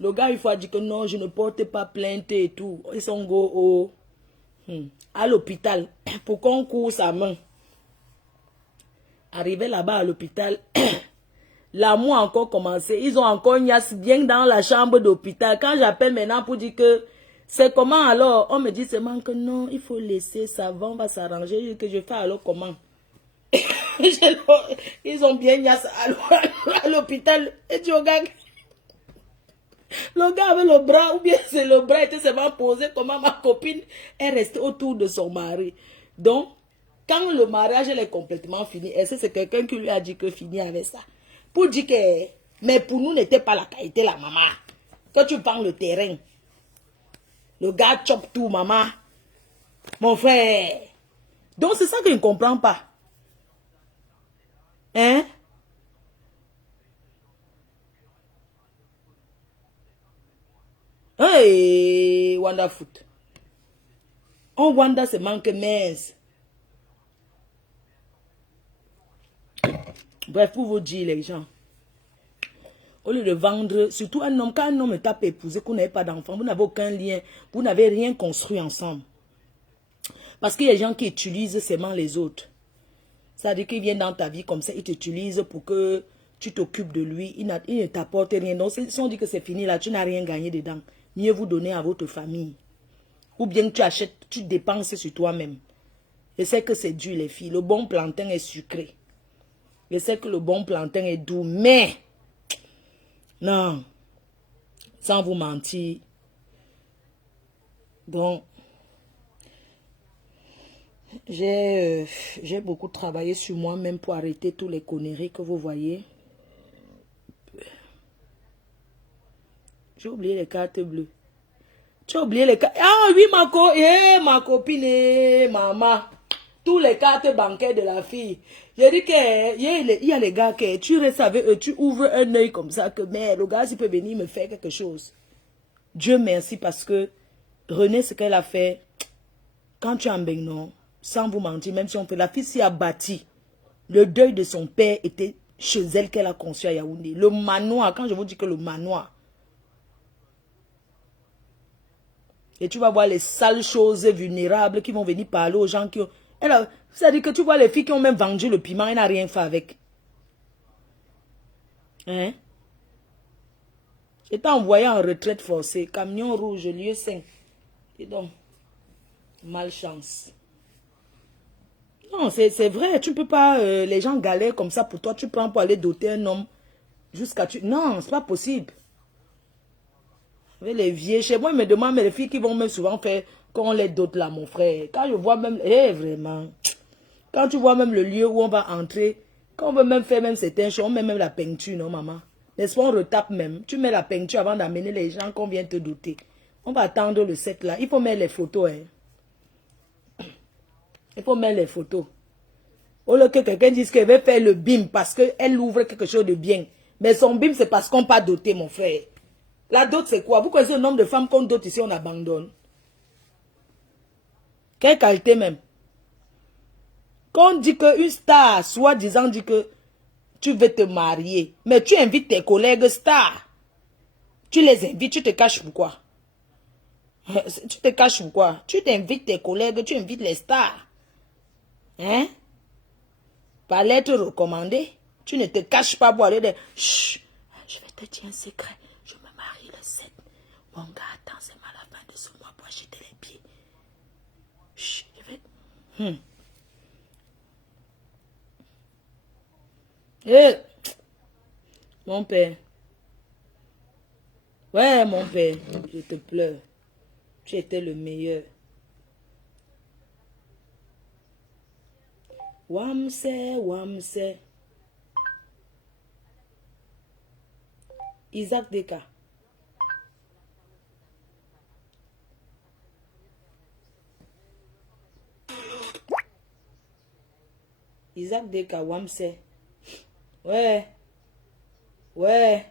le gars, il faut dire que non, je ne porte pas plainte et tout. Ils sont go à l'hôpital pour qu'on court sa main. Arrivé là-bas à l'hôpital, l'amour a encore commencé. Ils ont encore une yasse bien dans la chambre d'hôpital. Quand j'appelle maintenant pour dire que c'est comment alors, on me dit seulement que non, il faut laisser, ça va, on va s'arranger. Que je fais alors comment? Ils ont bien yasse à l'hôpital. Et tu regardes, le gars avec le bras, ou bien c'est le bras était seulement posé, comment ma copine est restée autour de son mari. Donc, quand le mariage est complètement fini, est-ce que c'est quelqu'un qui lui a dit que fini avec ça? Pour dire que, mais pour nous, n'était pas la qualité, la maman. Quand tu prends le terrain, le gars chope tout, maman. Mon frère. Donc, c'est ça que je ne comprends pas. Hein? Hey, Wanda Foot. Oh, Wanda, c'est manque mince. Bref, pour vous dire, les gens, au lieu de vendre, surtout un homme, quand un homme est tapé épouser, qu'on n'avez pas d'enfant, vous n'avez aucun lien, vous n'avez rien construit ensemble. Parce qu'il y a des gens qui utilisent seulement les autres. C'est-à-dire qu'ils viennent dans ta vie comme ça, ils t'utilisent pour que tu t'occupes de lui, il ne t'apporte rien. Donc, si on dit que c'est fini là, tu n'as rien gagné dedans. Mieux vous donner à votre famille. Ou bien tu achètes, tu dépenses sur toi-même. Je sais que c'est dur, les filles. Le bon plantain est sucré. Je sais que le bon plantain est doux, mais non, sans vous mentir. Donc, j'ai beaucoup travaillé sur moi-même pour arrêter tous les conneries que vous voyez. J'ai oublié les cartes bleues. Tu as oublié les cartes. Ah oui, ma copine, maman. Tous les cartes bancaires de la fille. J'ai dit que il y a les gars que tu restes avec eux, tu ouvres un œil comme ça que mais le gars s'il peut venir me faire quelque chose. Dieu merci parce que René ce qu'elle a fait quand tu es en Bénin, sans vous mentir, même si on fait la fille s'y a bâti. Le deuil de son père était chez elle qu'elle a conçu à Yaoundé. Le manoir, quand je vous dis que le manoir. Et tu vas voir les sales choses vulnérables qui vont venir parler aux gens qui ont... C'est-à-dire que tu vois les filles qui ont même vendu le piment, elle n'a rien fait avec. Hein? J'étais envoyé en retraite forcée. Camion rouge, lieu 5. Et donc, malchance. Non, c'est vrai. Tu ne peux pas... les gens galèrent comme ça pour toi. Tu prends pour aller doter un homme jusqu'à... Non, c'est pas possible. Les vieux, chez moi, ils me demandent, mais les filles qui vont même souvent faire qu'on les dote là, mon frère. Quand je vois même, vraiment, quand tu vois même le lieu où on va entrer, quand on veut même faire même certains choses, on met même la peinture, non, maman? N'est-ce pas, on retape même. Tu mets la peinture avant d'amener les gens qu'on vient te doter. On va attendre le set là. Il faut mettre les photos, hein. Il faut mettre les photos. Au lieu que quelqu'un dise qu'elle veut faire le bim parce qu'elle ouvre quelque chose de bien. Mais son bim, c'est parce qu'on n'a pas doté, mon frère. La dot, c'est quoi? Vous connaissez le nombre de femmes qu'on dote ici, on abandonne. Quelle qualité même? Quand on dit qu'une star, soi-disant, dit que tu veux te marier, mais tu invites tes collègues stars. Tu les invites, tu te caches pourquoi? Tu te caches pourquoi? Tu t'invites tes collègues, tu invites les stars. Hein? Par lettre recommandée, tu ne te caches pas pour aller de... Chut, je vais te dire un secret. Je me marie le 7. Mon gars, attends, c'est mal à la fin de ce mois pour acheter les pieds. Chut, je vais... Mon père. Ouais, mon père, je te pleure. Tu étais le meilleur. Wamse, Wamse. Isaac Deka. Isaac Deka Wamse. Ouais. Ouais.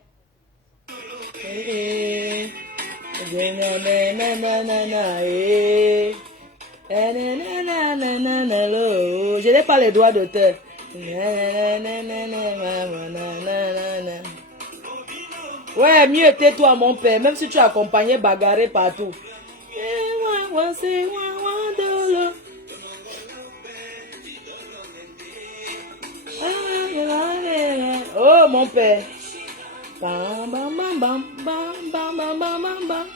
Je n'ai pas les droits d'auteur. Ouais, mieux tais-toi mon père, même si tu accompagnais bagarrer partout. Oh mon père. Bam, bam, bam, bam, bam, bam, bam, bam, bam, bam.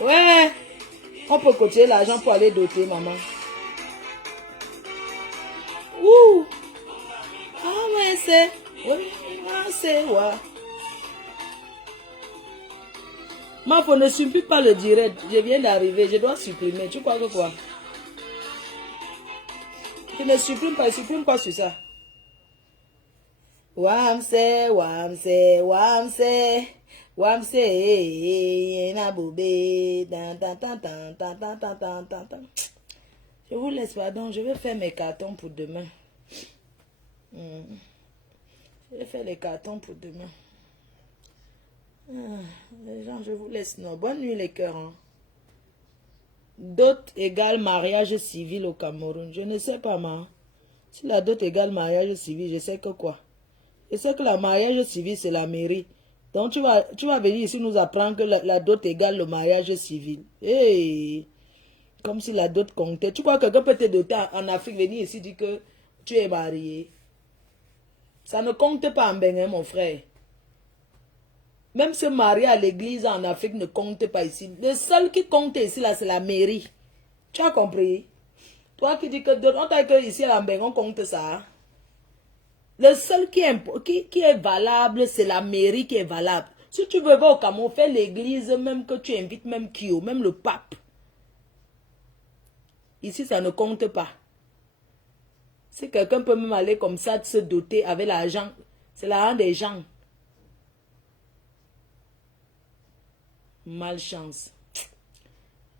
Ouais. On peut cotiser l'argent pour aller doter maman. Ouh. Ah ouais c'est. Oui, c'est ouais. Ma faut ne supprime pas le direct. Je viens d'arriver, je dois supprimer. Tu crois que quoi? Tu ne supprimes pas, supprime quoi sur ça? Wamse, Wamse, Wamse, Wamse, na boubé, Je vous laisse, pardon, je vais faire mes cartons pour demain. Je vais faire les cartons pour demain. Les gens, je vous laisse. Non, bonne nuit les cœurs. Hein. Dot égale mariage civil au Cameroun. Je ne sais pas, moi. Si la dot égale mariage civil, je sais que quoi? Je sais que la mariage civil, c'est la mairie. Donc, tu vas venir ici nous apprendre que la dot égale le mariage civil. Hey, comme si la dot comptait. Tu crois que quelqu'un peut te doter en Afrique, venir ici dire que tu es marié? Ça ne compte pas en Bénin, mon frère. Même se marier à l'église en Afrique ne compte pas ici. Le seul qui compte ici, là, c'est la mairie. Tu as compris? Toi qui dis que on t'a dit que ici à Bénin, on compte ça. Le seul qui est valable, c'est la mairie qui est valable. Si tu veux voir au Cameroun, fais l'église, même que tu invites même Kyo, même le pape. Ici, ça ne compte pas. Si quelqu'un peut même aller comme ça, se doter avec l'argent, c'est l'argent des gens. Malchance.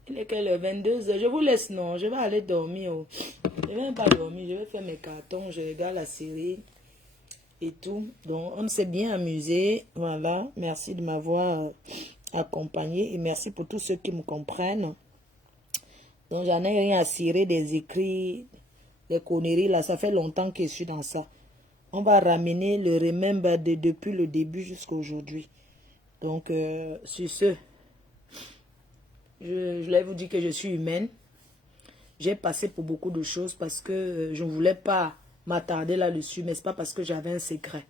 Il est que le 22h. Je vous laisse, non. Je vais aller dormir. Oh. Je ne vais pas dormir. Je vais faire mes cartons. Je regarde la série. Et tout. Donc, on s'est bien amusé. Voilà. Merci de m'avoir accompagné. Et merci pour tous ceux qui me comprennent. Donc, j'en ai rien à cirer des écrits, des conneries. Là, ça fait longtemps que je suis dans ça. On va ramener le remember depuis le début jusqu'à aujourd'hui. Donc, sur ce, je voulais vous dire que je suis humaine. J'ai passé pour beaucoup de choses parce que je ne voulais pas m'attarder là-dessus, mais ce n'est pas parce que j'avais un secret.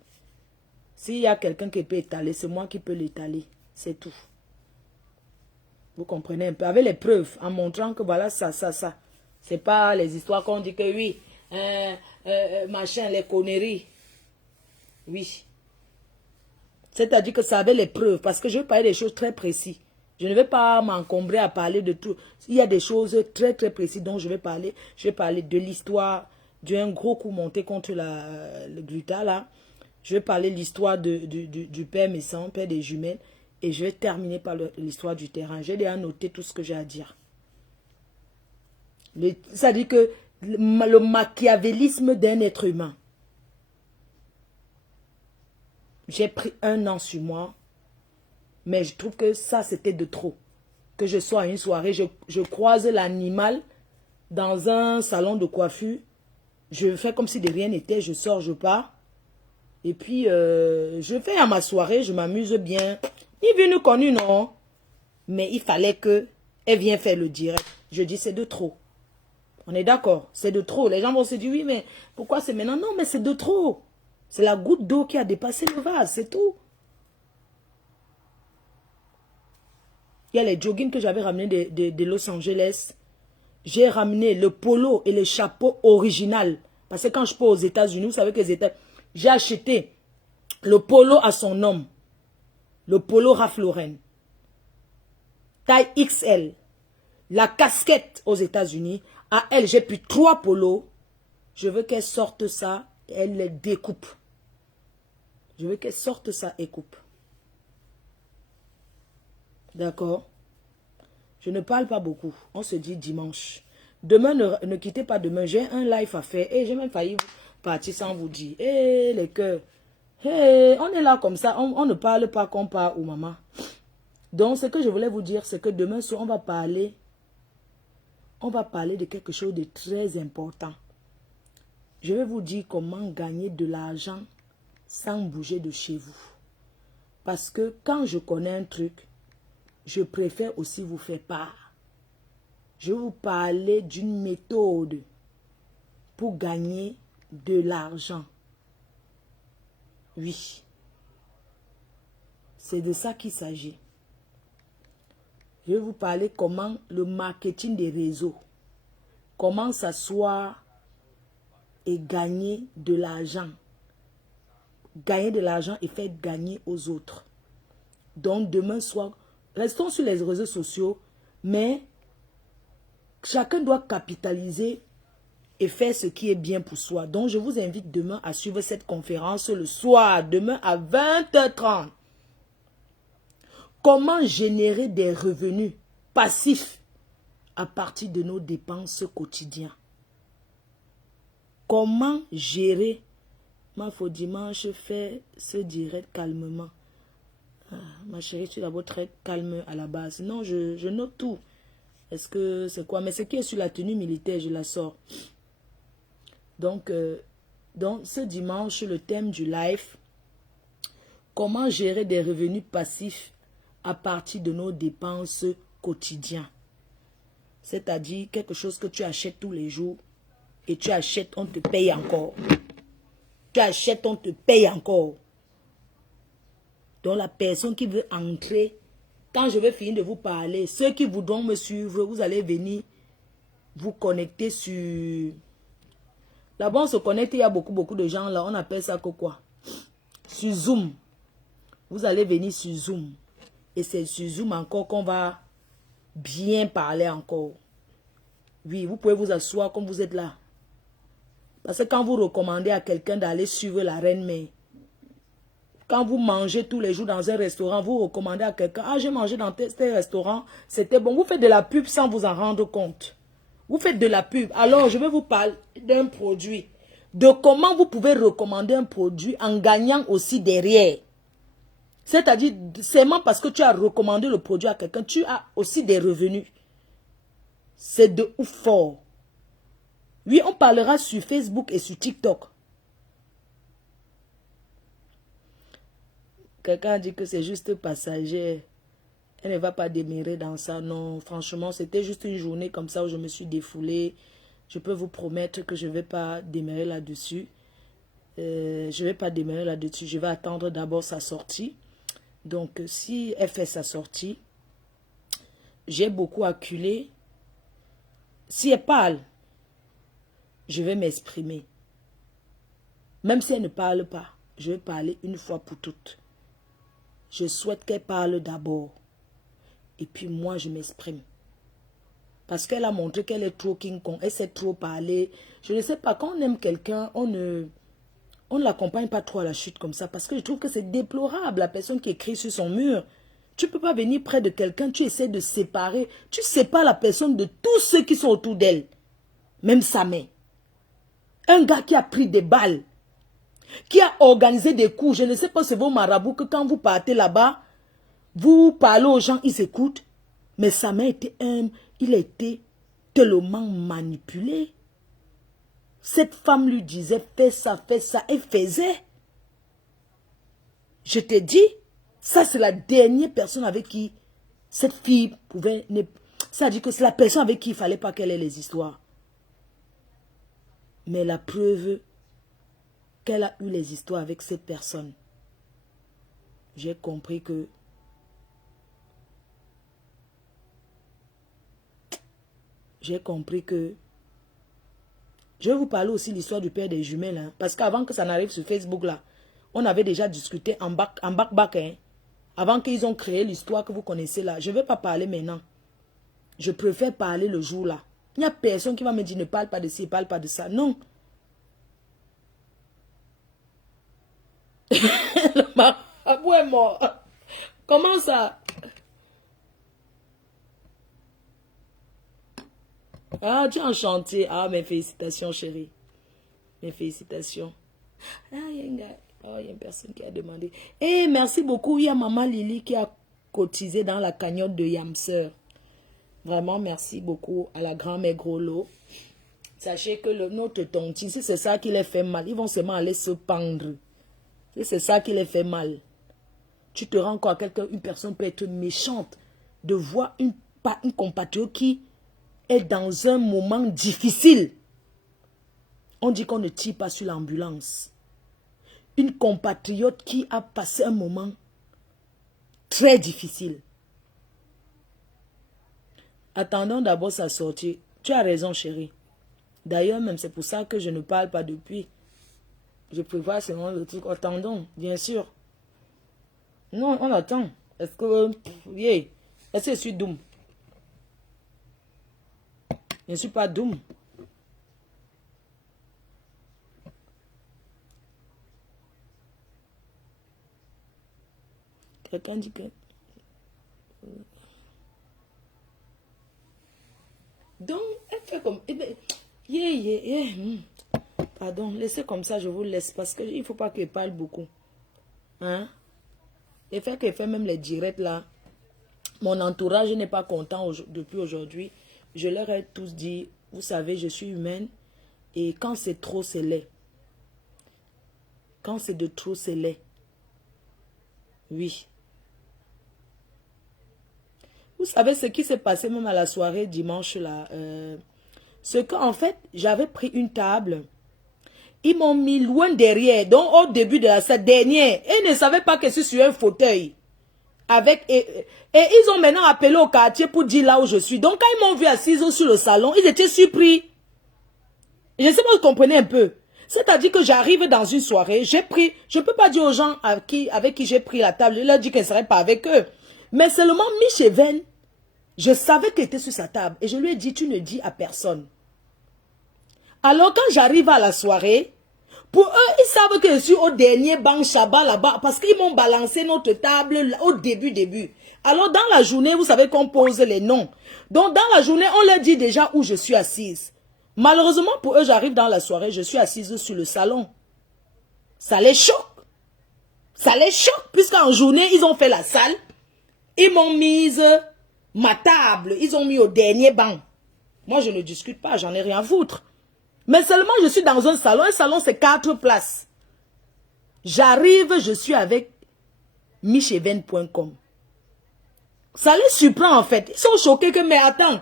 S'il y a quelqu'un qui peut étaler, c'est moi qui peux l'étaler. C'est tout. Vous comprenez un peu. Avec les preuves, en montrant que voilà, ça. Ce n'est pas les histoires qu'on dit que oui, machin, les conneries. Oui. C'est-à-dire que ça avait les preuves, parce que je vais parler des choses très précises. Je ne vais pas m'encombrer à parler de tout. Il y a des choses très très précises dont je vais parler. Je vais parler de l'histoire d'un gros coup monté contre le gluta là. Je vais parler de l'histoire du père Messan, père des jumelles. Et je vais terminer par l'histoire du terrain. J'ai déjà noté tout ce que j'ai à dire. C'est-à-dire que le machiavélisme d'un être humain. J'ai pris 1 an sur moi. Mais je trouve que ça, c'était de trop. Que je sois à une soirée, je croise l'animal dans un salon de coiffure. Je fais comme si de rien n'était. Je sors, je pars. Et puis, je fais à ma soirée, je m'amuse bien. Ni vu ni connu, non. Mais il fallait qu'elle vienne faire le direct. Je dis, c'est de trop. On est d'accord, c'est de trop. Les gens vont se dire, oui, mais pourquoi c'est maintenant? Non, mais c'est de trop. C'est la goutte d'eau qui a dépassé le vase, c'est tout. Il y a les joggings que j'avais ramenés de Los Angeles. J'ai ramené le polo et le chapeau original. Parce que quand je pars aux États-Unis, vous savez que les États... J'ai acheté le polo à son nom. Le polo Ralph Lauren. Taille XL. La casquette aux États-Unis. À elle, j'ai pris 3 polos. Je veux qu'elle sorte ça et elle les découpe. Je veux qu'elle sorte ça et coupe. D'accord? Je ne parle pas beaucoup. On se dit dimanche. Demain, ne quittez pas demain. J'ai un live à faire. Et j'ai même failli partir sans vous dire. Eh, les cœurs. Hey, on est là comme ça. On ne parle pas comme pas ou maman. Donc, ce que je voulais vous dire, c'est que demain soir, on va parler de quelque chose de très important. Je vais vous dire comment gagner de l'argent sans bouger de chez vous. Parce que quand je connais un truc, je préfère aussi vous faire part. Je vais vous parler d'une méthode pour gagner de l'argent. Oui. C'est de ça qu'il s'agit. Je vais vous parler comment le marketing des réseaux, comment s'asseoir et gagner de l'argent. Gagner de l'argent et faire gagner aux autres. Donc demain soir, restons sur les réseaux sociaux, mais chacun doit capitaliser et faire ce qui est bien pour soi. Donc je vous invite demain à suivre cette conférence le soir, demain à 20h30. Comment générer des revenus passifs à partir de nos dépenses quotidiennes? Comment gérer? Ma faut dimanche, fais ce direct calmement. Ah, ma chérie, tu es d'abord très calme à la base. Non, je note tout. Est-ce que c'est quoi? Mais ce qui est sur la tenue militaire, je la sors. Donc ce dimanche, le thème du live, comment gérer des revenus passifs à partir de nos dépenses quotidiennes. C'est-à-dire quelque chose que tu achètes tous les jours et tu achètes, on te paye encore. Tu achètes, on te paye encore. Donc la personne qui veut entrer, quand je vais finir de vous parler, ceux qui voudront me suivre, vous allez venir vous connecter sur... Là-bas, on se connecte, il y a beaucoup de gens là, on appelle ça quoi? Sur Zoom. Vous allez venir sur Zoom. Et c'est sur Zoom encore qu'on va bien parler encore. Oui, vous pouvez vous asseoir comme vous êtes là. Parce que quand vous recommandez à quelqu'un d'aller suivre la reine mère, quand vous mangez tous les jours dans un restaurant, vous recommandez à quelqu'un, ah, j'ai mangé dans tel restaurant, c'était bon. Vous faites de la pub sans vous en rendre compte. Vous faites de la pub. Alors, je vais vous parler d'un produit. De comment vous pouvez recommander un produit en gagnant aussi derrière. C'est-à-dire, seulement parce que tu as recommandé le produit à quelqu'un, tu as aussi des revenus. C'est de ouf fort. Oui, on parlera sur Facebook et sur TikTok. Quelqu'un dit que c'est juste passager. Elle ne va pas demeurer dans ça. Non, franchement, c'était juste une journée comme ça où je me suis défoulée. Je peux vous promettre que je ne vais pas demeurer là-dessus. Je ne vais pas demeurer là-dessus. Je vais attendre d'abord sa sortie. Donc, si elle fait sa sortie, j'ai beaucoup acculé. Si elle parle, je vais m'exprimer. Même si elle ne parle pas, je vais parler une fois pour toutes. Je souhaite qu'elle parle d'abord. Et puis moi, je m'exprime. Parce qu'elle a montré qu'elle est trop King Kong. Elle sait trop parler. Je ne sais pas, quand on aime quelqu'un, on ne l'accompagne pas trop à la chute comme ça. Parce que je trouve que c'est déplorable, la personne qui écrit sur son mur. Tu ne peux pas venir près de quelqu'un, tu essaies de séparer. Tu sépares la personne de tous ceux qui sont autour d'elle. Même sa mère. Un gars qui a pris des balles. Qui a organisé des coups. Je ne sais pas si c'est vos marabouts que quand vous partez là-bas, vous parlez aux gens, ils écoutent. Mais sa mère était il a été tellement manipulé. Cette femme lui disait, fais ça, elle faisait. Je te dis, ça c'est la dernière personne avec qui cette fille pouvait... C'est-à-dire que c'est la personne avec qui il ne fallait pas qu'elle ait les histoires. Mais la preuve qu'elle a eu les histoires avec cette personne, j'ai compris que je vais vous parler aussi de l'histoire du père des jumelles. Hein, parce qu'avant que ça n'arrive sur Facebook, là, on avait déjà discuté en bac. Hein, avant qu'ils ont créé l'histoire que vous connaissez là. Je ne vais pas parler maintenant. Je préfère parler le jour là. Il n'y a personne qui va me dire ne parle pas de ci, ne parle pas de ça. Non. Le marabout est mort. Comment ça? Ah, tu es en chantier. Ah, mes félicitations, chérie. Mes félicitations. Ah, il y a une personne qui a demandé. Eh, merci beaucoup. Il y a maman Lily qui a cotisé dans la cagnotte de Yamseur. Vraiment, merci beaucoup à la grand-mère Groslo. Sachez que notre tontine, si c'est ça qui les fait mal, ils vont seulement aller se pendre. Si c'est ça qui les fait mal. Tu te rends compte à une personne peut être méchante de voir une compatriote qui est dans un moment difficile. On dit qu'on ne tire pas sur l'ambulance. Une compatriote qui a passé un moment très difficile. Attendons d'abord sa sortie. Tu as raison, chérie. D'ailleurs, même c'est pour ça que je ne parle pas depuis. Je prévois selon le truc. Attendons, bien sûr. Non, on attend. Est-ce que... Est-ce que je suis doom? Je ne suis pas doom. Quelqu'un dit que... Donc, elle fait comme... Pardon, laissez comme ça, je vous laisse. Parce qu'il ne faut pas qu'elle parle beaucoup. Hein? Et fait qu'elle fait même les directs là. Mon entourage n'est pas content depuis aujourd'hui. Je leur ai tous dit, vous savez, je suis humaine. Et quand c'est trop, c'est laid. Quand c'est de trop, c'est laid. Oui. Vous savez ce qui s'est passé même à la soirée dimanche là. C'est qu'en fait, j'avais pris une table. Ils m'ont mis loin derrière. Donc au début de cette dernière, ils ne savaient pas que je suis sur un fauteuil. Et ils ont maintenant appelé au quartier pour dire là où je suis. Donc quand ils m'ont vu assise sur le salon, ils étaient surpris. Je ne sais pas si vous comprenez un peu. C'est-à-dire que j'arrive dans une soirée, j'ai pris, je ne peux pas dire aux gens avec qui j'ai pris la table, je leur dis qu'elle ne serait pas avec eux. Mais seulement Micheven, je savais qu'elle était sur sa table. Et je lui ai dit, tu ne dis à personne. Alors quand j'arrive à la soirée, pour eux, ils savent que je suis au dernier banc Shabbat là-bas. Parce qu'ils m'ont balancé notre table au début. Alors dans la journée, vous savez qu'on pose les noms. Donc dans la journée, on leur dit déjà où je suis assise. Malheureusement pour eux, j'arrive dans la soirée, je suis assise sur le salon. Ça les choque. Ça les choque. Puisqu'en journée, ils ont fait la salle. Ils m'ont mise ma table. Ils ont mis au dernier banc. Moi, je ne discute pas, j'en ai rien à foutre. Mais seulement, je suis dans un salon. Un salon, c'est 4 places. J'arrive, je suis avec micheven.com. Ça les surprend, en fait. Ils sont choqués que, mais attends,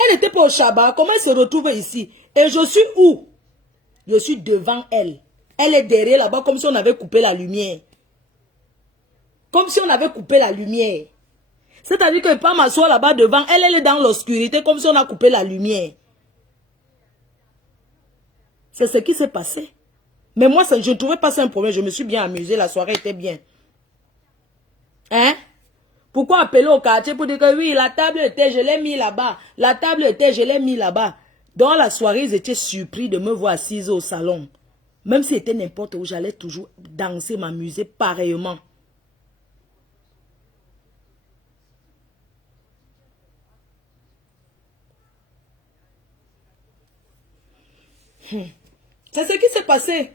elle n'était pas au Shabbat. Comment elle se retrouve ici? Et je suis où? Je suis devant elle. Elle est derrière là-bas, comme si on avait coupé la lumière. Comme si on avait coupé la lumière. C'est-à-dire que pas m'asseoir là-bas devant, elle est dans l'obscurité, comme si on a coupé la lumière. C'est ce qui s'est passé. Mais moi, je ne trouvais pas ça un problème. Je me suis bien amusée. La soirée était bien. Hein? Pourquoi appeler au quartier pour dire que oui, la table était, je l'ai mis là-bas. La table était, je l'ai mis là-bas. Dans la soirée, ils étaient surpris de me voir assise au salon. Même si c'était n'importe où, j'allais toujours danser, m'amuser pareillement. C'est ce qui s'est passé.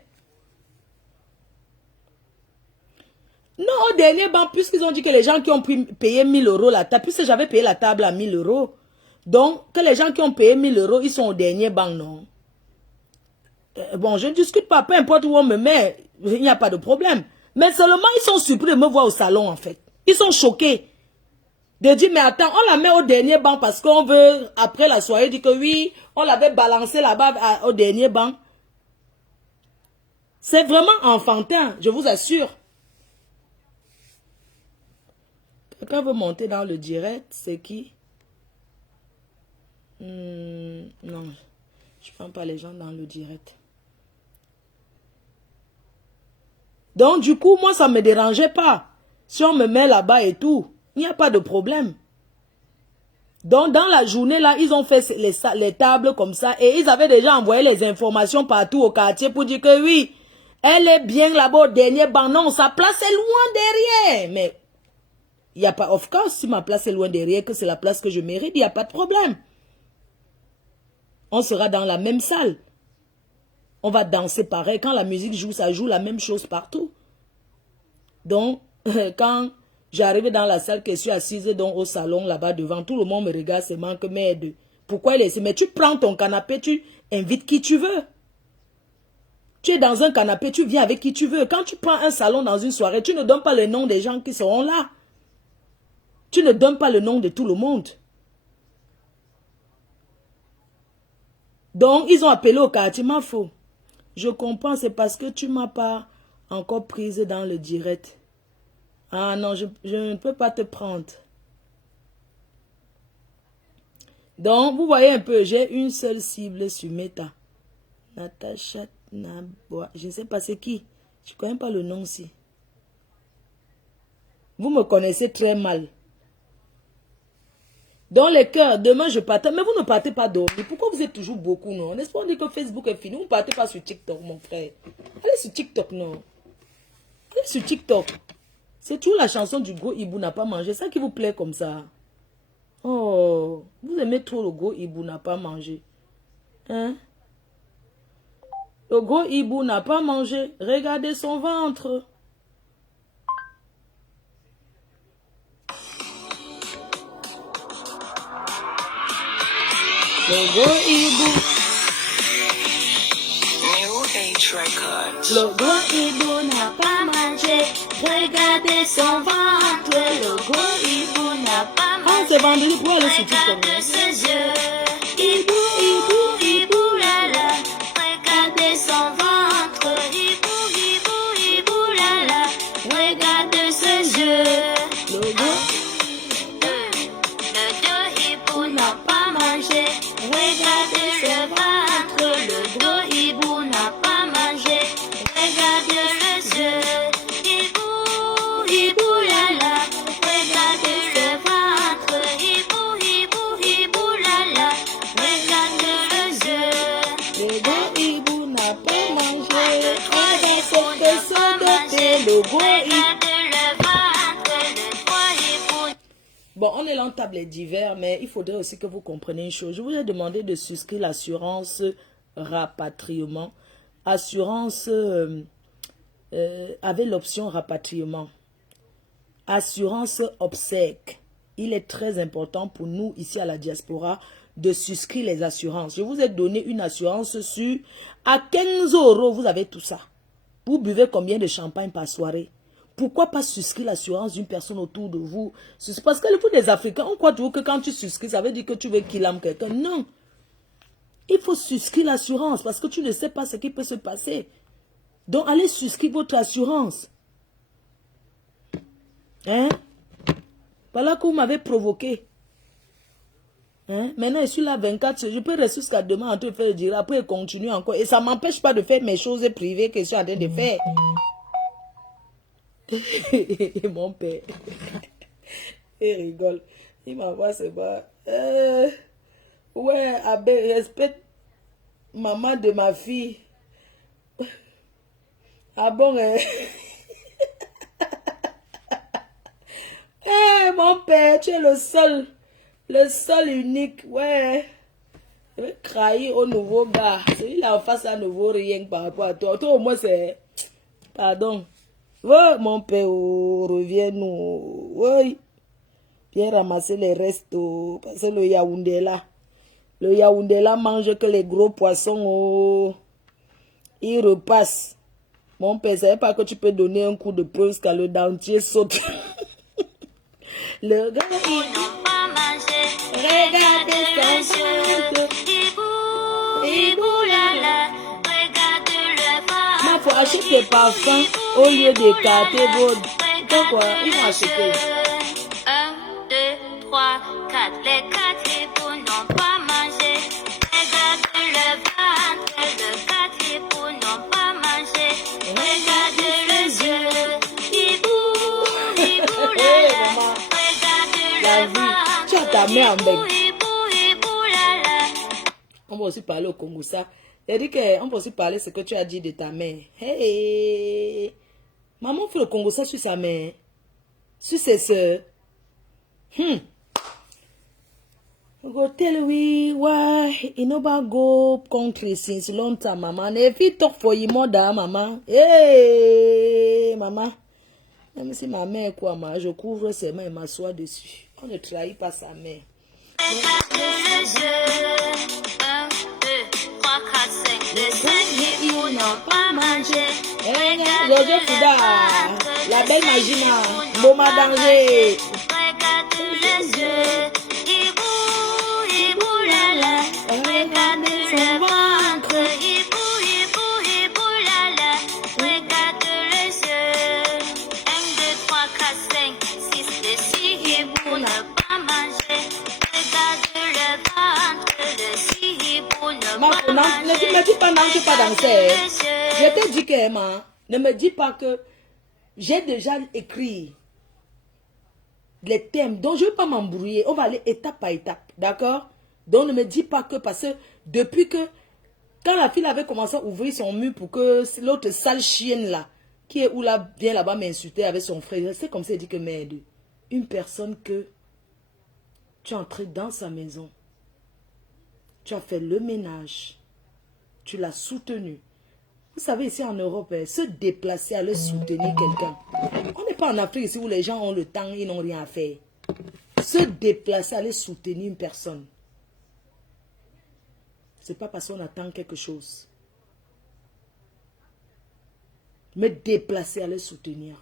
Non, au dernier banc, puisqu'ils ont dit que les gens qui ont payé 1000 € la table, puisque j'avais payé la table à 1000 €, donc que les gens qui ont payé 1000 €, ils sont au dernier banc, non. Bon, je ne discute pas, peu importe où on me met, il n'y a pas de problème. Mais seulement, ils sont surpris de me voir au salon, en fait. Ils sont choqués. De dire, mais attends, on la met au dernier banc parce qu'on veut, après la soirée, dire que oui, on l'avait balancé là-bas au dernier banc. C'est vraiment enfantin, je vous assure. Quelqu'un veut monter dans le direct, c'est qui? Non, je ne prends pas les gens dans le direct. Donc, du coup, moi, ça ne me dérangeait pas. Si on me met là-bas et tout, il n'y a pas de problème. Donc, dans la journée, là, ils ont fait les tables comme ça et ils avaient déjà envoyé les informations partout au quartier pour dire que oui, elle est bien là-bas au dernier banc. Non, sa place est loin derrière. Mais, il n'y a pas, of course, si ma place est loin derrière, que c'est la place que je mérite, il n'y a pas de problème. On sera dans la même salle. On va danser pareil. Quand la musique joue, ça joue la même chose partout. Donc, quand j'arrive dans la salle, que je suis assise donc, au salon là-bas devant, tout le monde me regarde, c'est manque merde. Pourquoi il est ici? Mais tu prends ton canapé, tu invites qui tu veux. Tu es dans un canapé, tu viens avec qui tu veux. Quand tu prends un salon dans une soirée, tu ne donnes pas le nom des gens qui seront là. Tu ne donnes pas le nom de tout le monde. Donc, ils ont appelé au quartier, ma faux. Je comprends, c'est parce que tu ne m'as pas encore prise dans le direct. Ah non, je ne peux pas te prendre. Donc, vous voyez un peu, j'ai une seule cible sur Meta. Natacha Naboa. Je ne sais pas c'est qui. Je ne connais pas le nom aussi. Vous me connaissez très mal. Dans les cœurs, demain je partais. Mais vous ne partez pas dormir. Pourquoi vous êtes toujours beaucoup, non? N'est-ce pas, on dit que Facebook est fini. Vous ne partez pas sur TikTok, mon frère. Allez sur TikTok, non. Allez sur TikTok. C'est toujours la chanson du Gros Hibou n'a pas mangé. Ça qui vous plaît comme ça. Oh, vous aimez trop le Gros Hibou n'a pas mangé. Hein? Le Gros Hibou n'a pas mangé. Regardez son ventre. Le Gros Hibou. Le Gros Hibou n'a pas mangé. Regardez son ventre. Le Gros Hibou n'a pas mangé. Ah, c'est vendredi pour aller sur TikTok. Hibou, hibou, hibou, la la. Regardez son ventre. Hibou, hibou, hibou, la la. Regardez ses yeux. Le Gros Hibou n'a pas mangé. Regardez le ventre. Le Gros Hibou n'a pas mangé. Regardez les yeux. Hibou, hibou, la la. Regardez le ventre. Hibou, hibou, hibou, la la. Regardez les yeux. Le Gros Hibou n'a pas mangé. Regardez cette personne de thé. Le Gros Hibou. Bon, on est là en table d'hiver, mais il faudrait aussi que vous compreniez une chose. Je vous ai demandé de souscrire l'assurance rapatriement. Assurance avec l'option rapatriement. Assurance obsèque. Il est très important pour nous, ici à la diaspora, de souscrire les assurances. Je vous ai donné une assurance sur... À 15 €, vous avez tout ça. Vous buvez combien de champagne par soirée? Pourquoi pas souscrire l'assurance d'une personne autour de vous? C'est parce que vous, les Africains, on croit toujours que quand tu souscris, ça veut dire que tu veux qu'il aime quelqu'un. Non. Il faut souscrire l'assurance parce que tu ne sais pas ce qui peut se passer. Donc, allez souscrire votre assurance. Hein? Voilà que vous m'avez provoqué. Hein? Maintenant, je suis là 24, je peux rester jusqu'à demain en train de faire dire, après continuer encore. Et ça ne m'empêche pas de faire mes choses privées que je suis en train de faire. Mon père, il rigole. Il m'envoie ce bas. Ouais, Abel, respecte maman de ma fille. Ah bon, mon père, tu es le seul unique. Ouais. Je vais crailler au nouveau gars. Celui-là en face à nouveau rien par rapport à toi. Toi, au moins, c'est... Pardon. Ouais, mon père, reviens-nous. Oui. Viens ramasser les restes. Parce que le Yaoundé là mange que les gros poissons. Il repasse. Mon père, savait pas que tu peux donner un coup de preuve jusqu'à le dentier saute. Le gars, il n'a pas mangé. Regardez son ventre. Hibou, la la. Regardez le ventre. Mais faut acheter des parfums au lieu d'écarter vos... Pourquoi? Ils vont acheter. 1, 2, 3, 4. Les 4 hiboux n'ont pas mangé. Regardez le ventre. Les 4 hiboux n'ont pas mangé. Regardez les yeux. Hibou, hibou, la la. Regardez le ventre. Tu as ta main en bec. Hibou, hibou, la la. On va aussi parler au Congo, ça. Il dit qu'on peut aussi parler ce que tu as dit de ta mère. Hey! Maman fait le Congo ça sur sa mère. Sur ses soeurs. go tell we why you know about go country since long time, mama. And if you talk for your mother, mama, hey, mama. Même si ma mère quoi, ma, je couvre ses mains et m'assois dessus. On ne trahit pas sa mère. Roger Fouda, la belle Magina, Boma Danger. Ne me dis pas non, tu n'es pas danser. Je te dis que, Emma, ne me dis pas que j'ai déjà écrit les thèmes dont je ne veux pas m'embrouiller. On va aller étape par étape, d'accord? Donc ne me dis pas que, parce que depuis que, quand la fille avait commencé à ouvrir son mur pour que l'autre sale chienne là, qui est où là, vient là-bas m'insulter avec son frère, c'est comme ça, elle dit que merde, une personne que tu es entré dans sa maison, tu as fait le ménage, tu l'as soutenu. Vous savez, ici en Europe, se déplacer, aller soutenir quelqu'un. On n'est pas en Afrique ici où les gens ont le temps, ils n'ont rien à faire. Se déplacer, aller soutenir une personne. Ce n'est pas parce qu'on attend quelque chose. Me déplacer, aller soutenir.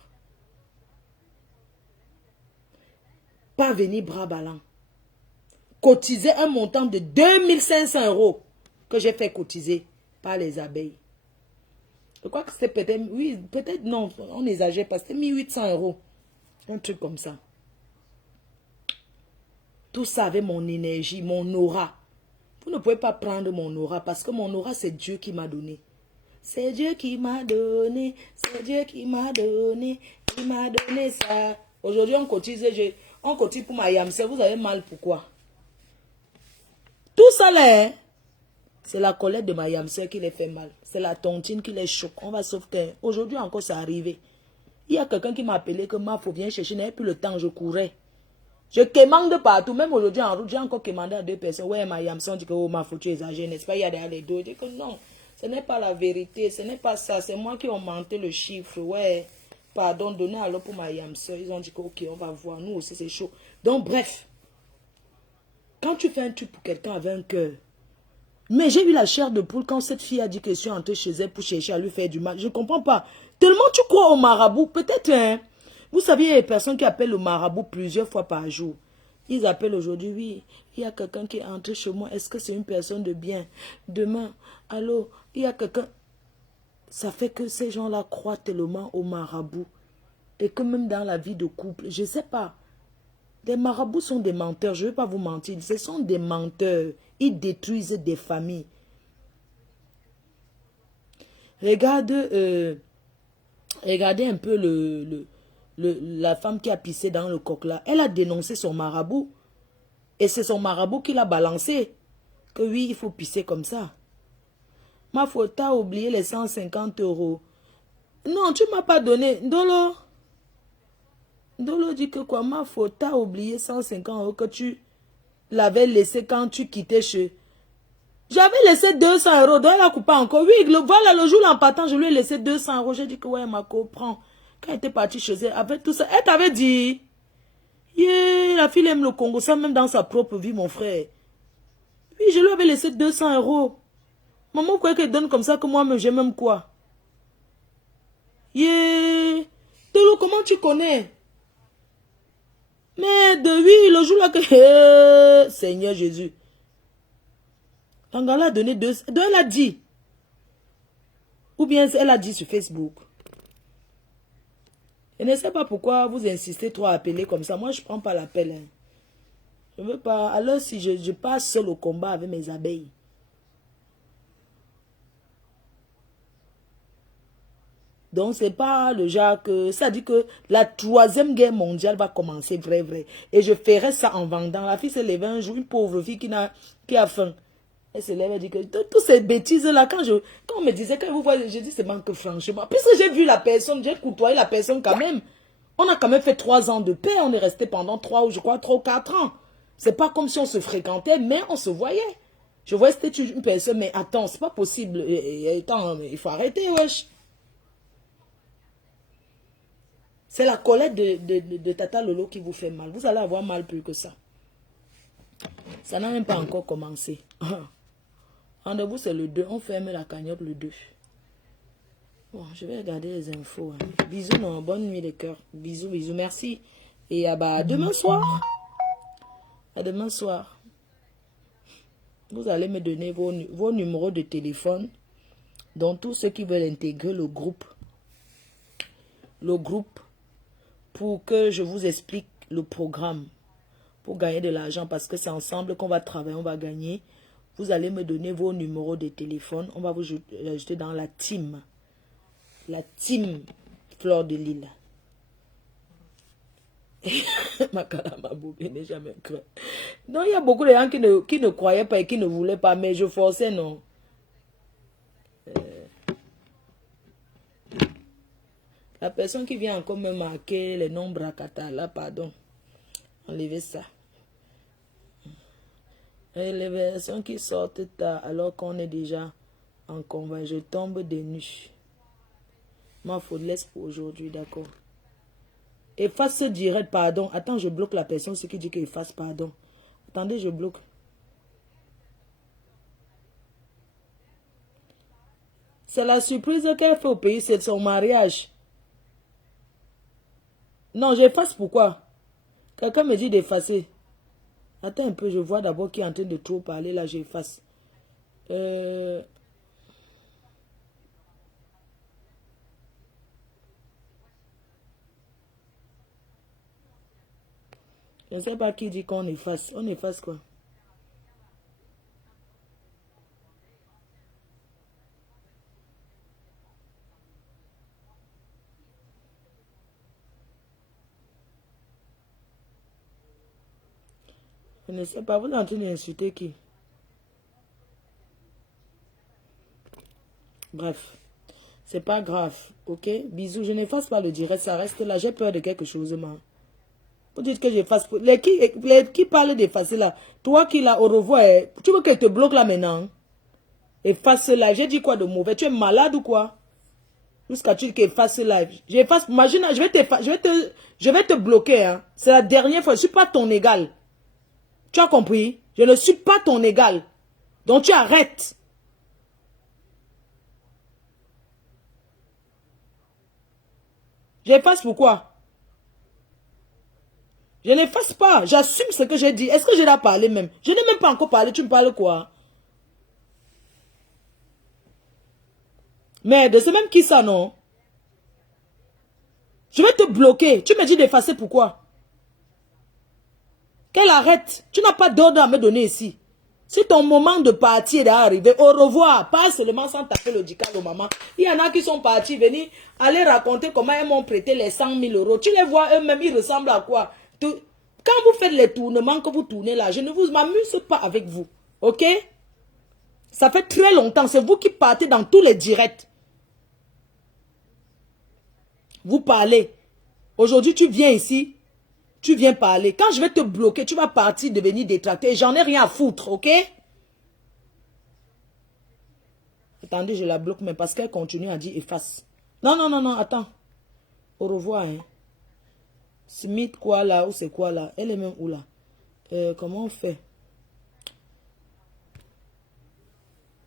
Pas venir bras ballants. Cotiser un montant de 2500 € que j'ai fait cotiser par les abeilles. Je crois que c'était peut-être, oui, peut-être non, on exagère pas, c'était 1800 €. Un truc comme ça. Tout ça avec mon énergie, mon aura. Vous ne pouvez pas prendre mon aura parce que mon aura, c'est Dieu qui m'a donné. C'est Dieu qui m'a donné, c'est Dieu qui m'a donné, il m'a donné ça. Aujourd'hui, on cotise pour ma yamse. Vous avez mal, pourquoi? Tout ça là, hein? C'est la colère de ma yamse qui les fait mal. C'est la tontine qui les choque. On va sauveter. Aujourd'hui encore, c'est arrivé. Il y a quelqu'un qui m'a appelé que ma faut bien chercher. Je n'avais plus le temps, je courais. Je commande de partout. Même aujourd'hui en route, j'ai encore commandé à 2 personnes. Ouais, ma yamse, on dit que oh, ma faut tu exagères, n'est-ce pas? Il y a derrière les deux. Je dis que non, ce n'est pas la vérité. Ce n'est pas ça. C'est moi qui ai augmenté le chiffre. Ouais, pardon, donnez alors pour ma yamse. Ils ont dit que ok, on va voir. Nous aussi, c'est chaud. Donc, bref. Quand tu fais un truc pour quelqu'un avec un cœur, mais j'ai eu la chair de poule quand cette fille a dit que je suis entrée chez elle pour chercher à lui faire du mal. Je ne comprends pas. Tellement tu crois au marabout. Peut-être, hein. Vous savez, il y a des personnes qui appellent le marabout plusieurs fois par jour. Ils appellent aujourd'hui, oui, il y a quelqu'un qui est entré chez moi. Est-ce que c'est une personne de bien? Demain, allô, il y a quelqu'un. Ça fait que ces gens-là croient tellement au marabout. Et que même dans la vie de couple, je ne sais pas. Les marabouts sont des menteurs, je ne vais pas vous mentir. Ce sont des menteurs. Ils détruisent des familles. Regardez un peu la femme qui a pissé dans le coq là. Elle a dénoncé son marabout. Et c'est son marabout qui l'a balancé. Que oui, il faut pisser comme ça. Ma faute, t'as oublié les 150 €. Non, tu ne m'as pas donné. Dolo dit que quoi, ma faute, t'as oublié 150 € que tu l'avais laissé quand tu quittais chez. J'avais laissé 200 €, donc elle a coupé encore. Oui, voilà, le jour en partant, je lui ai laissé 200 €. J'ai dit que ouais, ma prends. Quand elle était partie chez elle, avec tout ça, elle t'avait dit, yeah, la fille aime le Congo, ça même dans sa propre vie, mon frère. Oui, je lui avais laissé 200 €. Maman, quoi qu'elle donne comme ça, que moi, j'ai même quoi? Yeah, Dolo, comment tu connais? Mais oui, le jour là que... Seigneur Jésus. Tangala a donné 2... Donc elle a dit. Ou bien elle a dit sur Facebook. Je ne sais pas pourquoi vous insistez trop à appeler comme ça. Moi, je ne prends pas l'appel. Hein. Je ne veux pas... Alors si je passe seul au combat avec mes abeilles. Donc, ce n'est pas le genre que... Ça dit que la 3e guerre mondiale va commencer, vrai. Et je ferai ça en vendant. La fille s'est levée un jour, une pauvre fille qui a faim. Elle se lève et dit que toutes ces bêtises-là, quand on me disait, quand vous voyez, je dis, c'est manque franchement. Puisque j'ai vu la personne, j'ai côtoyé la personne quand même. On a quand même fait 3 ans de paix. On est resté pendant 3 ou 4 ans. C'est pas comme si on se fréquentait, mais on se voyait. Je vois c'était une personne, mais attends, c'est pas possible. Attends, il faut arrêter, wesh. C'est la colère de Tata Lolo qui vous fait mal. Vous allez avoir mal plus que ça. Ça n'a même pas encore commencé. En debout, c'est le 2. On ferme la cagnotte le 2. Bon, je vais regarder les infos. Hein. Bisous, non. Bonne nuit, les cœurs. Bisous, bisous. Merci. Et à demain soir. À demain soir. Vous allez me donner vos numéros de téléphone. Donc, tous ceux qui veulent intégrer le groupe. Pour que je vous explique le programme. Pour gagner de l'argent. Parce que c'est ensemble qu'on va travailler, on va gagner. Vous allez me donner vos numéros de téléphone. On va vous ajouter dans la team. La team Fleur de Lille. Ma calamabou, je n'ai jamais cru. Non, il y a beaucoup de gens qui ne croyaient pas et qui ne voulaient pas, mais je forçais, non. La personne qui vient encore me marquer les noms Bracata, là, pardon. Enlevez ça. Et les versions qui sortent tard, alors qu'on est déjà en combat, je tombe des nues. Ma faute, laisse pour aujourd'hui, d'accord. Efface ce direct, pardon. Attends, je bloque la personne, ce qui dit qu'il efface, pardon. Attendez, je bloque. C'est la surprise qu'elle fait au pays, c'est son mariage. Non, j'efface pourquoi? Quelqu'un me dit d'effacer. Attends un peu, je vois d'abord qui est en train de trop parler, là, j'efface. Je ne sais pas qui dit qu'on efface. On efface quoi? Je ne sais pas, vous êtes en train d'insulter qui? Bref, c'est pas grave, ok? Bisous, je n'efface pas le direct, ça reste là. J'ai peur de quelque chose, moi. Vous dites que j'efface. Les qui parlent d'effacer là? Toi qui là, au revoir, tu veux qu'elle te bloque là maintenant? Efface là. J'ai dit quoi de mauvais? Tu es malade ou quoi? Jusqu'à tu dis qu'efface live. J'efface. Imagine, je vais te bloquer. Hein. C'est la dernière fois. Je ne suis pas ton égal. Tu as compris? Je ne suis pas ton égal. Donc tu arrêtes. J'efface pourquoi? Je n'efface pas. J'assume ce que j'ai dit. Est-ce que j'ai là parlé même? Je n'ai même pas encore parlé. Tu me parles quoi? Merde, c'est même qui ça, non? Je vais te bloquer. Tu me dis d'effacer pourquoi? Qu'elle arrête. Tu n'as pas d'ordre à me donner ici. Si ton moment de partir est arrivé, au revoir. Pas seulement sans taper le dical aux mamans. Il y en a qui sont partis venir aller raconter comment ils m'ont prêté les 100 000 euros. Tu les vois eux-mêmes, ils ressemblent à quoi? Quand vous faites les tournements que vous tournez là, je ne vous m'amuse pas avec vous. Ok? Ça fait très longtemps. C'est vous qui partez dans tous les directs. Vous parlez. Aujourd'hui, tu viens ici. Tu viens parler. Quand je vais te bloquer, tu vas partir devenir détracté. J'en ai rien à foutre, ok? Attendez, je la bloque, mais parce qu'elle continue à dire efface. Non, non, non, non, attends. Au revoir, hein. Smith, quoi là? Où c'est quoi là? Elle est même où là? Comment on fait?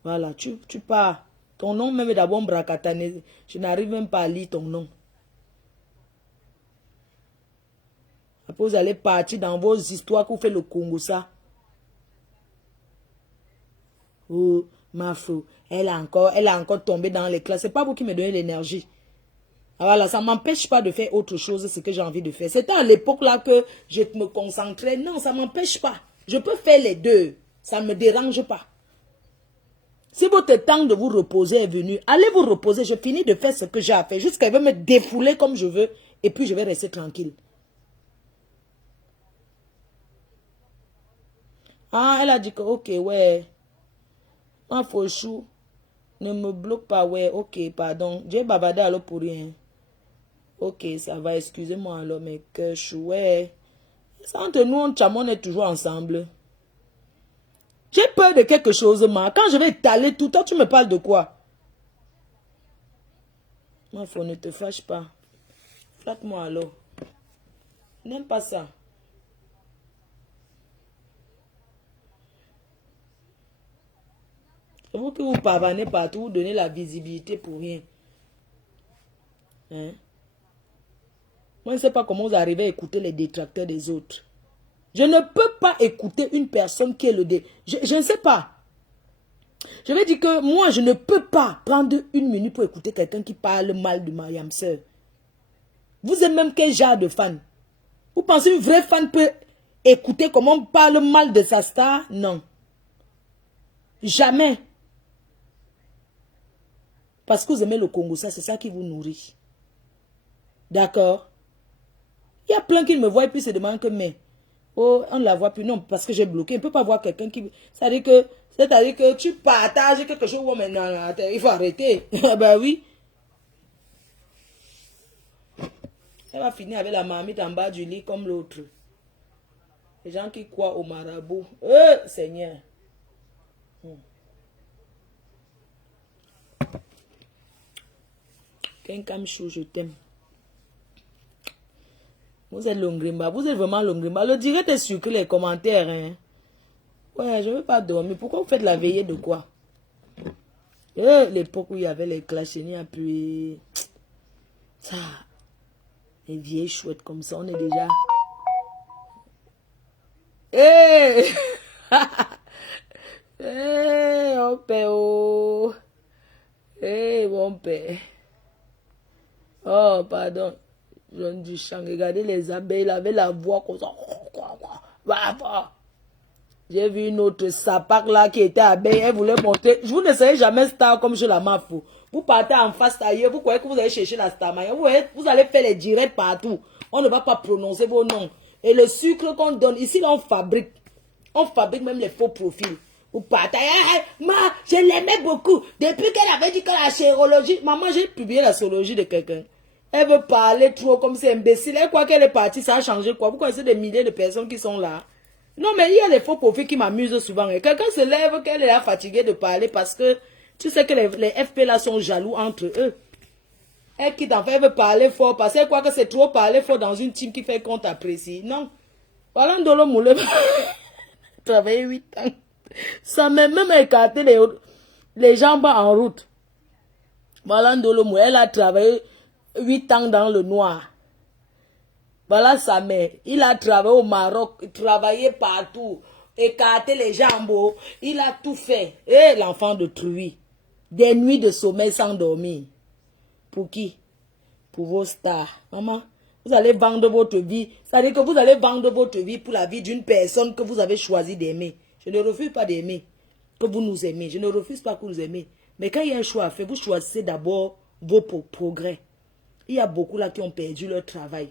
Voilà, tu pars. Ton nom même est d'abord Bracatane. Je n'arrive même pas à lire ton nom. Après, vous allez partir dans vos histoires que vous faites le Congo, ça. Oh, ma fille, elle a encore tombé dans les classes. C'est pas vous qui me donnez l'énergie. Ah, voilà, ça ne m'empêche pas de faire autre chose, ce que j'ai envie de faire. C'était à l'époque là que je me concentrais. Non, ça ne m'empêche pas. Je peux faire les deux. Ça ne me dérange pas. Si votre temps de vous reposer est venu, allez vous reposer. Je finis de faire ce que j'ai à faire. Jusqu'à me défouler comme je veux. Et puis je vais rester tranquille. Ah, elle a dit que, ok, ouais. Ma fauchou, ne me bloque pas, ouais, ok, pardon. J'ai babadé alors pour rien. Ok, ça va, excusez-moi alors, mais que chou, ouais. Ça, entre nous, on est toujours ensemble. J'ai peur de quelque chose, ma. Quand je vais étaler tout, toi, tu me parles de quoi? Ma foi, ne te fâche pas. Flatte-moi alors. Je n'aime pas ça. C'est vous que vous pavanez partout, vous donnez la visibilité pour rien. Hein? Moi, je ne sais pas comment vous arrivez à écouter les détracteurs des autres. Je ne peux pas écouter une personne qui est le dé. Je ne sais pas. Je vais dire que moi, je ne peux pas prendre une minute pour écouter quelqu'un qui parle mal de Mariam Sœur. Vous êtes même quel genre de fan? Vous pensez qu'une vraie fan peut écouter comment on parle mal de sa star? Non. Jamais. Parce que vous aimez le Congo, ça, c'est ça qui vous nourrit. D'accord? Il y a plein qui me voient et puis se demandent que, mais, oh, on ne la voit plus. Non, parce que j'ai bloqué. On ne peut pas voir quelqu'un qui... C'est-à-dire que tu partages quelque chose. Oh, mais non, attends, il faut arrêter. Ben oui. Ça va finir avec la marmite en bas du lit comme l'autre. Les gens qui croient au marabout. Seigneur. Kenkamchou, je t'aime. Vous êtes Longrimba. Vous êtes vraiment Longrimba. Le direct est sucré, les commentaires. Hein. Ouais, je ne veux pas dormir. Pourquoi vous faites la veillée de quoi? L'époque où il y avait les clasheniers, puis... Ça... Les vieilles chouettes comme ça, on est déjà... Mon père, oh. Mon père. Oh, pardon. Jeune du champ, regardez les abeilles, il avait la voix comme ça. J'ai vu une autre sapac là qui était abeille, elle voulait monter. Vous ne serez jamais star comme je la mafou. Vous partez en face ailleurs, vous croyez que vous allez chercher la star. Vous allez faire les directs partout. On ne va pas prononcer vos noms. Et le sucre qu'on donne, ici là on fabrique. On fabrique même les faux profils. Vous partez, je l'aimais beaucoup. Depuis qu'elle avait dit que la chirologie, maman j'ai publié la chirologie de quelqu'un. Elle veut parler trop comme c'est imbécile. Elle croit qu'elle est partie, ça a changé quoi? Vous connaissez des milliers de personnes qui sont là. Non, mais il y a les faux profils qui m'amusent souvent. Quelqu'un se lève qu'elle est là fatiguée de parler parce que tu sais que les FP là sont jaloux entre eux. Elle quitte en fait, elle veut parler fort parce qu'elle croit que c'est trop parler fort dans une team qui fait qu'on t'apprécie. Non. Voilà Ndolo Moule. Travaillé 8 ans. Ça m'a même écarté les jambes en route. Voilà Ndolo Moule. Elle a travaillé 8 ans dans le noir. Voilà sa mère. Il a travaillé au Maroc, travaillé partout, écarté les jambes. Il a tout fait. Et l'enfant de Truy. Des nuits de sommeil sans dormir. Pour qui? Pour vos stars. Maman, vous allez vendre votre vie. C'est-à-dire que vous allez vendre votre vie pour la vie d'une personne que vous avez choisi d'aimer. Je ne refuse pas d'aimer. Que vous nous aimez. Je ne refuse pas que vous nous aimez. Mais quand il y a un choix à faire, vous choisissez d'abord vos progrès. Il y a beaucoup là qui ont perdu leur travail.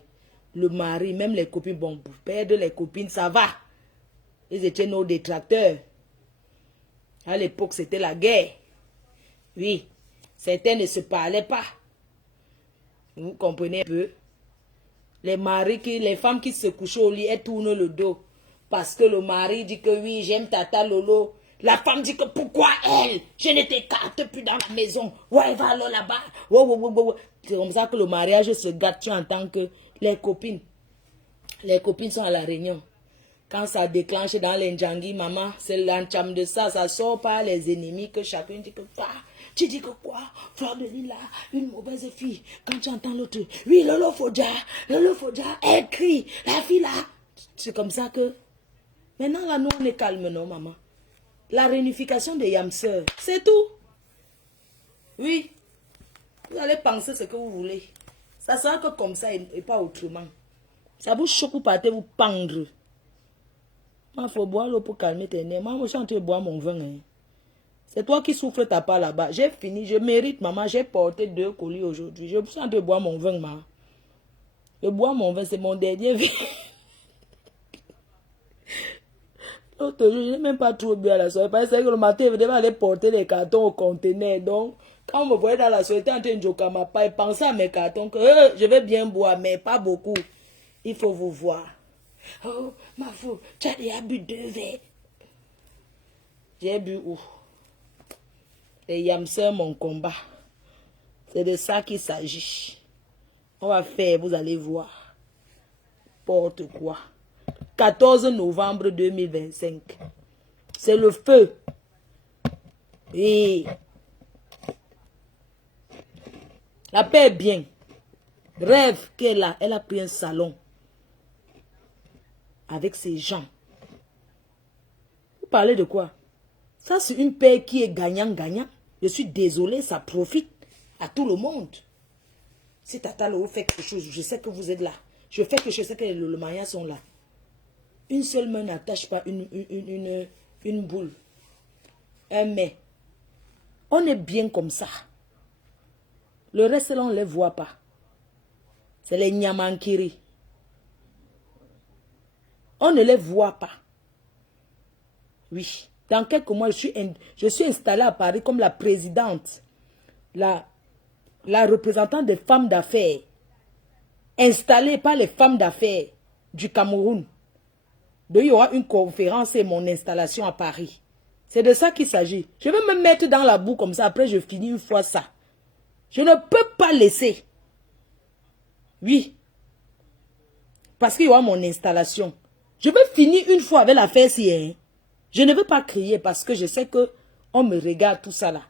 Le mari, même les copines, bon, pour perdre les copines, ça va. Ils étaient nos détracteurs. À l'époque, c'était la guerre. Oui, certains ne se parlaient pas. Vous comprenez un peu? Les maris, les femmes qui se couchent au lit, elles tournent le dos. Parce que le mari dit que oui, j'aime Tata Lolo. La femme dit que pourquoi elle? Je ne t'écarte plus dans la maison. Ouais, va alors là-bas. Ouais. C'est comme ça que le mariage se gâte. Tu entends que les copines sont à la réunion. Quand ça déclenche dans l'Indjangi, maman, c'est l'encham de ça. Ça sort par les ennemis que chacun dit que tu dis que quoi? Fleur de Lila, une mauvaise fille. Quand tu entends l'autre, oui, Lolo Fodja, elle crie, la fille là. C'est comme ça que... Maintenant, là, nous, on est calme, non, maman? La réunification des Yamseurs, c'est tout. Oui. Vous allez penser ce que vous voulez. Ça sera que comme ça et pas autrement. Ça vous choque, vous partez vous pendre. Il faut boire l'eau pour calmer tes nerfs. Moi, je suis en train de boire mon vin. Hein. C'est toi qui souffres ta part là-bas. J'ai fini, je mérite, maman. J'ai porté 2 colis aujourd'hui. Je suis en train de boire mon vin, maman. Je bois mon vin, c'est mon dernier vin. Je n'ai même pas trop bu à la soirée. Parce que le matin, je devais aller porter les cartons au conteneur. Donc, quand on me voyait dans la soirée, en train de jouer à ma part, pensez à mes cartons que je vais bien boire, mais pas beaucoup. Il faut vous voir. Oh, ma fou, tu as déjà bu 2 verres. J'ai bu où? Et Yamser, mon combat. C'est de ça qu'il s'agit. On va faire, vous allez voir. Porte quoi. 14 novembre 2025. C'est le feu. Et la paix est bien. Rêve qu'elle a. Elle a pris un salon. Avec ses gens. Vous parlez de quoi? Ça, c'est une paix qui est gagnant-gagnant. Je suis désolé, ça profite à tout le monde. Si Tata Leo fait quelque chose, je sais que vous êtes là. Je fais que je sais que le mariage sont là. Une seule main n'attache pas une boule. Un mais. On est bien comme ça. Le reste, là, on ne les voit pas. C'est les Nyamankiri. On ne les voit pas. Oui. Dans quelques mois, je suis installée à Paris comme la présidente, la représentante des femmes d'affaires, installée par les femmes d'affaires du Cameroun. Donc, il y aura une conférence et mon installation à Paris. C'est de ça qu'il s'agit. Je vais me mettre dans la boue comme ça. Après, je finis une fois ça. Je ne peux pas laisser. Oui. Parce qu'il y aura mon installation. Je vais finir une fois avec l'affaire si, hein. Je ne veux pas crier parce que je sais que on me regarde tout ça là.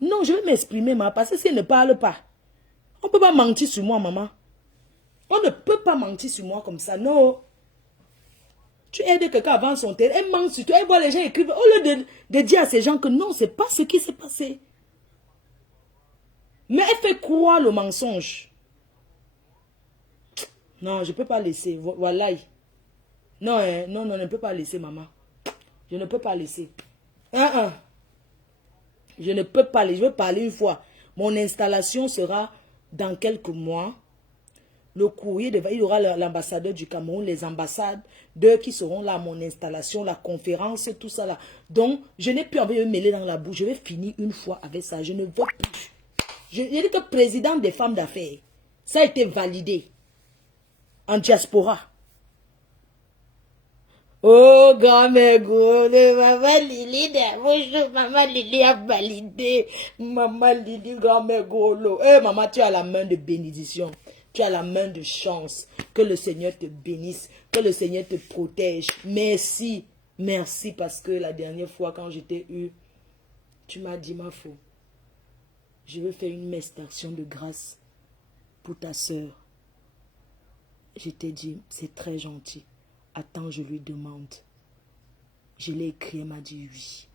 Non, je vais m'exprimer, maman, parce que si elle ne parle pas, on ne peut pas mentir sur moi, maman. On ne peut pas mentir sur moi comme ça, non. Tu aides quelqu'un avant son terrain, elle ment sur toi, elle voit les gens écrire. Au lieu de dire à ces gens que non, c'est pas ce qui s'est passé. Mais elle fait croire le mensonge. Non, je ne peux pas laisser. Voilà. Non, hein, non, je ne peux pas laisser, maman. Je ne peux pas laisser. Je ne peux pas laisser. Je vais parler une fois. Mon installation sera dans quelques mois. Le courrier, il y aura l'ambassadeur du Cameroun, les ambassadeurs qui seront là à mon installation, la conférence, tout ça là. Donc, je n'ai plus envie de me mêler dans la bouche. Je vais finir une fois avec ça. Je ne veux plus. Je dis que président des femmes d'affaires, ça a été validé en diaspora. Oh, grand-mère Golo, maman Lili, bonjour, maman Lili a validé. Maman Lili, grand-mère Golo. Maman, tu as la main de bénédiction. Tu as la main de chance. Que le Seigneur te bénisse. Que le Seigneur te protège. Merci. Merci parce que la dernière fois quand je t'ai eu, tu m'as dit, ma fille, je veux faire une messe d'action de grâce pour ta soeur. Je t'ai dit, c'est très gentil. Attends, je lui demande. Je l'ai écrit, elle m'a dit oui.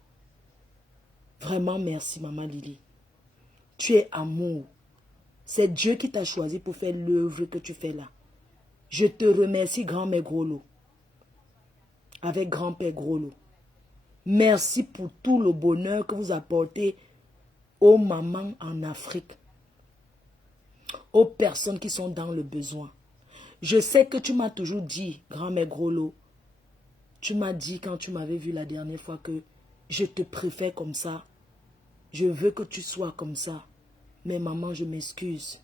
Vraiment, merci, maman Lili. Tu es amour. C'est Dieu qui t'a choisi pour faire l'œuvre que tu fais là. Je te remercie, grand-mère Grolo. Avec grand-père Grolo. Merci pour tout le bonheur que vous apportez aux mamans en Afrique. Aux personnes qui sont dans le besoin. Je sais que tu m'as toujours dit, grand-mère Grolo, tu m'as dit quand tu m'avais vu la dernière fois que je te préfère comme ça. Je veux que tu sois comme ça. Mais maman, je m'excuse.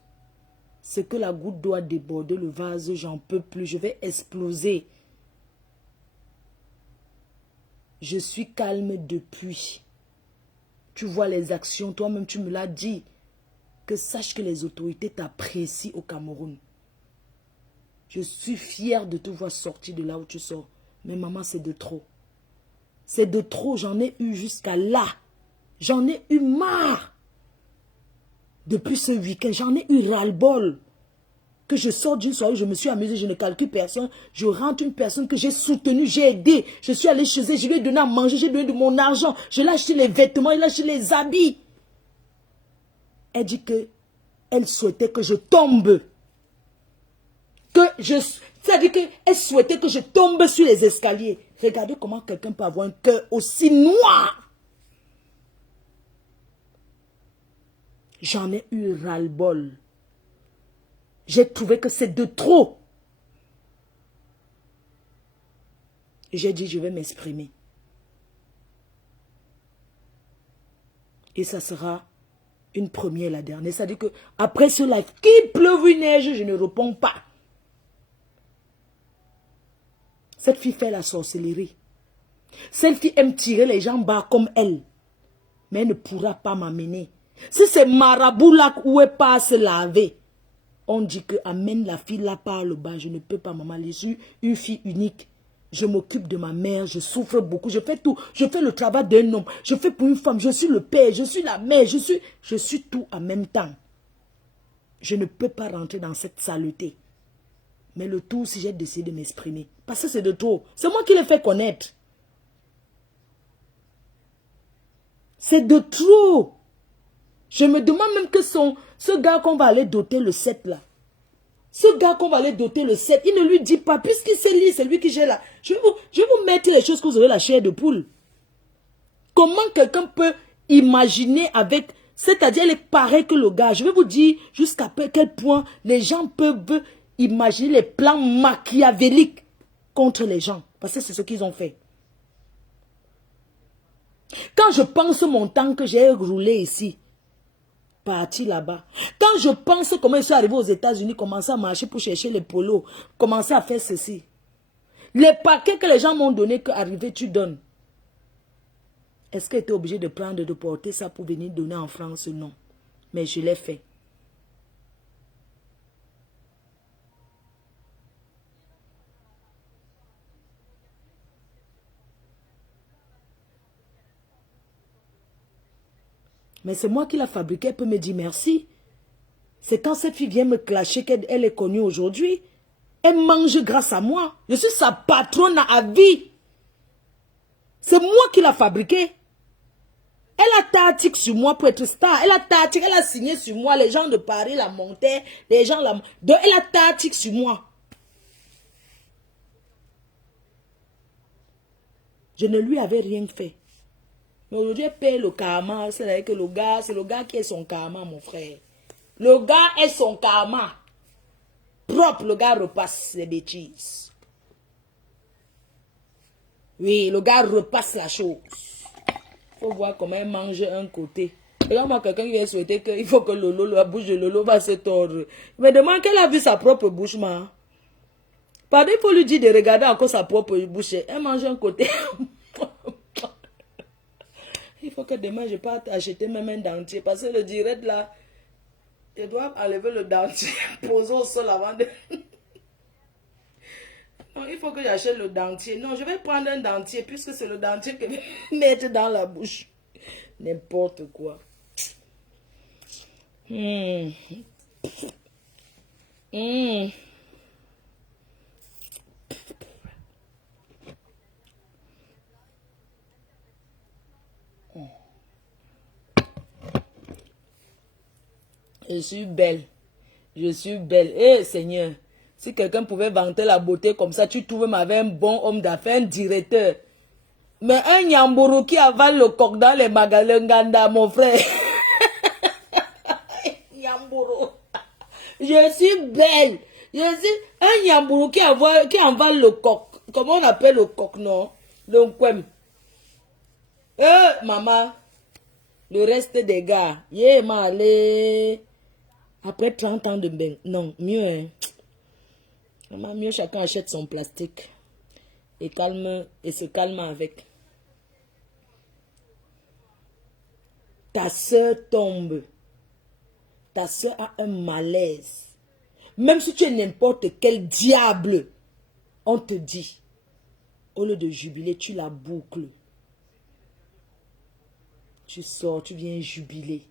C'est que la goutte doit déborder le vase, j'en peux plus, je vais exploser. Je suis calme depuis. Tu vois les actions, toi-même tu me l'as dit. Que sache que les autorités t'apprécient au Cameroun. Je suis fière de te voir sortir de là où tu sors. Mais maman, c'est de trop. C'est de trop, j'en ai eu jusqu'à là. J'en ai eu marre. Depuis ce week-end, j'en ai eu ras-le-bol. Que je sors d'une soirée, je me suis amusée, je ne calcule personne. Je rentre une personne que j'ai soutenue, j'ai aidé. Je suis allée chez elle, je lui ai donné à manger, j'ai donné de mon argent. Je l'ai acheté les vêtements, il a acheté les habits. Elle dit que elle souhaitait que je tombe. C'est-à-dire qu'elle souhaitait que je tombe sur les escaliers. Regardez comment quelqu'un peut avoir un cœur aussi noir. J'en ai eu ras-le-bol. J'ai trouvé que c'est de trop. J'ai dit, je vais m'exprimer. Et ça sera une première, la dernière. C'est-à-dire que après ce live, qu'il pleuve ou neige, je ne réponds pas. Cette fille fait la sorcellerie. Cette fille aime tirer les gens bas comme elle. Mais elle ne pourra pas m'amener. Si c'est marabout là où elle passe laver, on dit que amène la fille là par le bas. Je ne peux pas, maman. Je suis une fille unique. Je m'occupe de ma mère. Je souffre beaucoup. Je fais tout. Je fais le travail d'un homme. Je fais pour une femme. Je suis le père. Je suis la mère. Je suis tout en même temps. Je ne peux pas rentrer dans cette saleté. Mais le tout, si j'ai décidé de m'exprimer. Parce que c'est de trop. C'est moi qui l'ai fait connaître. C'est de trop. Je me demande même que ce gars qu'on va aller doter le 7 là. Ce gars qu'on va aller doter le 7, il ne lui dit pas, puisqu'il sait lire, c'est lui qui gère là. Je vais vous mettre les choses que vous aurez la chair de poule. Comment quelqu'un peut imaginer avec... C'est-à-dire, elle est pareille que le gars. Je vais vous dire jusqu'à quel point les gens peuvent imaginer les plans machiavéliques contre les gens. Parce que c'est ce qu'ils ont fait. Quand je pense mon temps que j'ai roulé ici, parti là-bas. Quand je pense comment je suis arrivé aux États-Unis, commencer à marcher pour chercher les polos, commencer à faire ceci. Les paquets que les gens m'ont donné, que arrivé tu donnes. Est-ce que tu es obligé de prendre, de porter ça pour venir donner en France? Non. Mais je l'ai fait. Mais c'est moi qui l'a fabriqué, elle peut me dire merci. C'est quand cette fille vient me clasher qu'elle est connue aujourd'hui. Elle mange grâce à moi. Je suis sa patronne à vie. C'est moi qui l'a fabriqué. Elle a tactique sur moi pour être star. Elle a tactique, elle a signé sur moi. Les gens de Paris la montaient. Les gens la... Donc elle a tactique sur moi. Je ne lui avais rien fait. Mais aujourd'hui, elle paye le karma. C'est que c'est le gars qui est son karma, mon frère. Le gars est son karma. Propre, le gars repasse les bêtises. Oui, le gars repasse la chose. Il faut voir comment elle mange un côté. Regarde moi quelqu'un qui vient souhaiter qu'il faut que la bouche de Lolo va se tordre. Mais demande qu'elle a vu sa propre bouche, ma. Pardon, il faut lui dire de regarder encore sa propre bouche. Elle mange un côté. Il faut que demain je parte acheter même un dentier. Parce que le direct là, je dois enlever le dentier, poser au sol avant de... Non, il faut que j'achète le dentier. Non, je vais prendre un dentier puisque c'est le dentier que je vais mettre dans la bouche. N'importe quoi. Je suis belle. Je suis belle. Eh, Seigneur, si quelqu'un pouvait vanter la beauté comme ça, tu trouves m'avait un bon homme d'affaires, un directeur. Mais un Nyamburu qui avale le coq dans les magasins Ganda, mon frère. Nyamburu. Je suis belle. Je suis un Nyamburu qui avale le coq. Comment on appelle le coq, non? Le kwem. Maman. Le reste des gars. Yeah, malé. Après 30 ans de bain. Non, mieux. Hein. Maman, mieux chacun achète son plastique. Et se calme avec. Ta soeur tombe. Ta soeur a un malaise. Même si tu es n'importe quel diable, on te dit, au lieu de jubiler, tu la boucles. Tu sors, tu viens jubiler.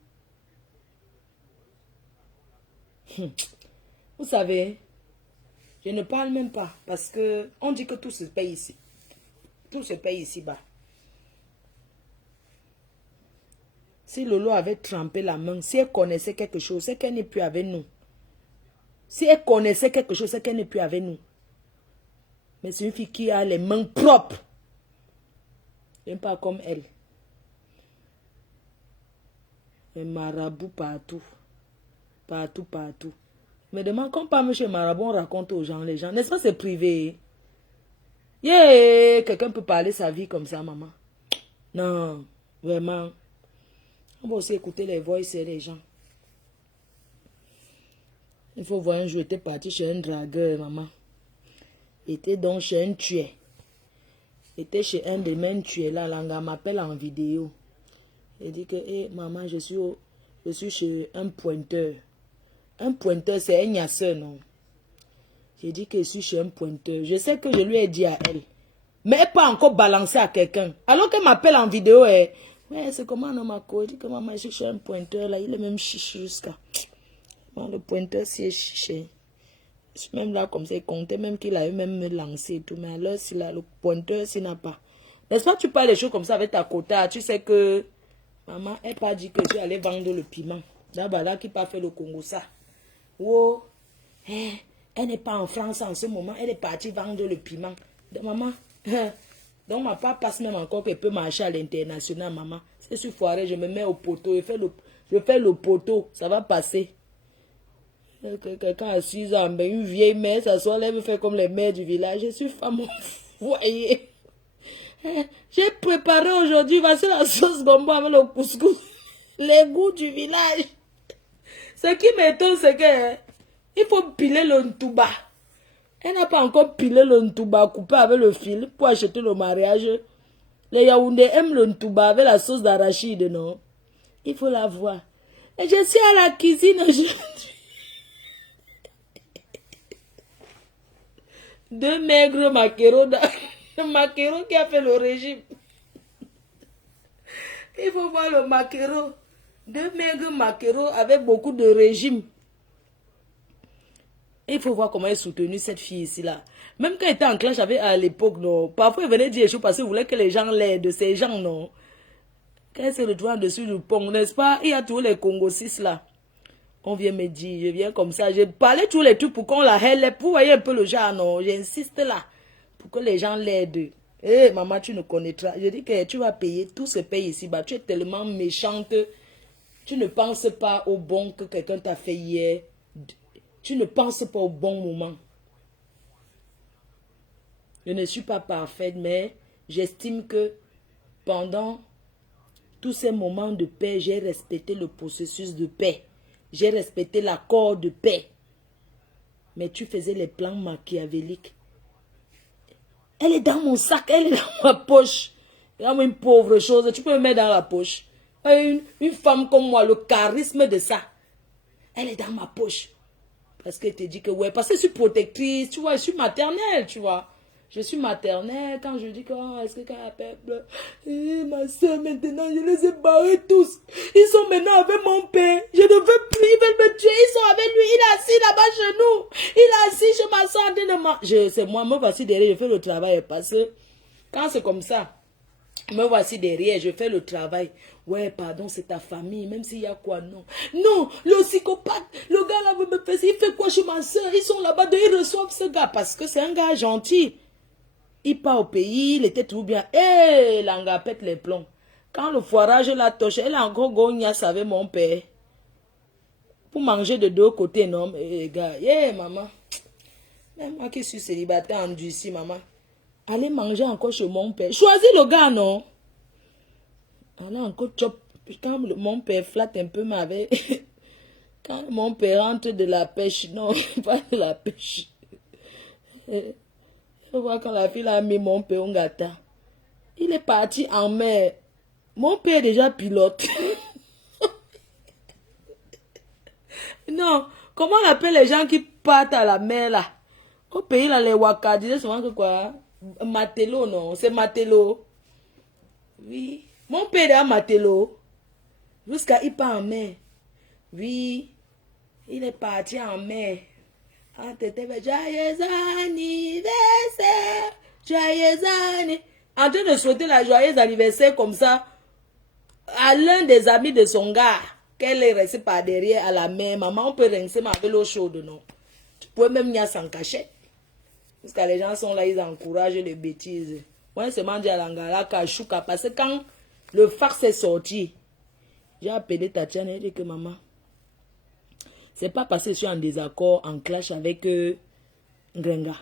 Vous savez, je ne parle même pas parce que on dit que tout se paye ici. Tout se paye ici-bas. Si Lolo avait trempé la main, si elle connaissait quelque chose, c'est qu'elle n'est plus avec nous. Si elle connaissait quelque chose, c'est qu'elle n'est plus avec nous. Mais c'est une fille qui a les mains propres. Même pas comme elle. Un marabout partout. Partout, partout. Mais demain, quand on parle chez marabout, on raconte aux gens, les gens. N'est-ce pas, c'est privé? Yeah! Quelqu'un peut parler sa vie comme ça, maman. Non, vraiment. On va aussi écouter les voix et les gens. Il faut voir un jour, j'étais parti chez un dragueur, maman. J'étais donc chez un tueur. J'étais chez un des mêmes tués là, Langa m'appelle en vidéo. Il dit que, hey, maman, je suis chez un pointeur. Un pointeur, c'est un nyasseur, non? J'ai dit que je suis chez un pointeur. Je sais que je lui ai dit à elle. Mais elle pas encore balancé à quelqu'un. Alors qu'elle m'appelle en vidéo, ouais, c'est comment on m'a dit que maman, je suis chez un pointeur là, il est même chiché jusqu'à. Bon, le pointeur, c'est chiché. Même là, comme ça, il comptait même qu'il a eu même me lancé et tout. Mais alors, si là, le pointeur, s'il n'a pas. N'est-ce pas, tu parles des choses comme ça avec ta quota. Tu sais que maman, elle pas dit que tu allais vendre le piment. D'abord, là, qui pas fait le Congo, ça. Oh, elle n'est pas en France en ce moment. Elle est partie vendre le piment. Donc, maman, donc ma part passe même encore qu'elle peut marcher à l'international, maman. C'est sur foiré, je me mets au poteau. Je fais le poteau. Ça va passer. Quelqu'un a 6 ans, mais une vieille mère, ça soit elle me fait comme les mères du village. Je suis femme au foyer. J'ai préparé aujourd'hui, voici la sauce gombo avec le couscous. Les goûts du village. Ce qui m'étonne, c'est que il faut piler le ntouba. Elle n'a pas encore pilé le ntouba coupé avec le fil pour acheter le mariage. Les Yaoundés aiment le ntouba avec la sauce d'arachide, non? Il faut la voir. Et je suis à la cuisine aujourd'hui. 2 maigres maquereaux, maquereau qui a fait le régime. Il faut voir le maquereau. 2 maigres maquereaux avec beaucoup de régime. Il faut voir comment elle est soutenue cette fille ici là. Même quand elle était en clash avec à l'époque, non. Parfois elle venait dire des choses parce qu'elle voulait que les gens l'aident, ces gens, non. Quand elle se retrouve en dessus du pont, n'est-ce pas? Il y a tous les Congossis là. On vient me dire, je viens comme ça. Je parlais tous les trucs pour qu'on la aide. Vous voyez un peu le genre, non? J'insiste là. Pour que les gens l'aident. Eh, maman, tu ne connaîtras. Je dis que tu vas payer. Tout se paye ici. Bah, tu es tellement méchante. Tu ne penses pas au bon que quelqu'un t'a fait hier. Tu ne penses pas au bon moment. Je ne suis pas parfaite, mais j'estime que pendant tous ces moments de paix, j'ai respecté le processus de paix. J'ai respecté l'accord de paix. Mais tu faisais les plans machiavéliques. Elle est dans mon sac, elle est dans ma poche. Dans une pauvre chose, tu peux me mettre dans la poche. Une femme comme moi, le charisme de ça. Elle est dans ma poche. Parce qu'elle te dit que ouais, parce que je suis protectrice, tu vois, je suis maternelle, tu vois. Je suis maternelle quand je dis que est-ce que quand la peuple, ma soeur maintenant, je les ai barrés tous. Ils sont maintenant avec mon père. Je ne veux plus, ils veulent me tuer. Ils sont avec lui. Il est assis là-bas chez nous. Il est assis chez ma soeur en train de manger. C'est moi, me voici derrière, je fais le travail. Parce que quand c'est comme ça, me voici derrière, je fais le travail. Ouais, pardon, c'est ta famille, même s'il y a quoi, non. Non, le psychopathe, le gars là veut me faire, il fait quoi chez ma soeur? Ils sont là-bas, ils reçoivent ce gars parce que c'est un gars gentil. Il part au pays, il était tout bien. Eh, Langa pète les plombs. Quand le foirage l'a touché, elle a encore gognasse avec mon père. Pour manger de 2 côtés, non. Eh, gars, maman. Même moi qui suis célibataire endurci, maman. Allez manger encore chez mon père. Choisis le gars, non. Allez encore chop. Quand mon père flatte un peu, mais avec... Quand mon père rentre de la pêche, non, pas de la pêche. Je vois quand la fille a mis mon père au gâteau. Il est parti en mer. Mon père est déjà pilote. Non, comment on appelle les gens qui partent à la mer là? Au pays là, les Waka disaient souvent que quoi? Matelot, non, c'est Matelot. Oui, mon père est à Matelot. Jusqu'à il part en mer. Oui, il est parti en mer. Ah, t'étais joyeux anniversaire, joyeux anniversaire. En train de souhaiter la joyeuse anniversaire comme ça à l'un des amis de son gars. Qu'elle est restée par derrière à la mer. Maman, on peut rincer mais avec l'eau chaude, non? Tu peux même n'y aller sans cachette. Parce que les gens sont là, ils encouragent les bêtises. Moi, c'est m'a dit à l'angala, kachouka. Parce que quand le farce est sorti, j'ai appelé Tatiana et dit que maman, c'est pas parce que je suis en désaccord, en clash avec Grenga.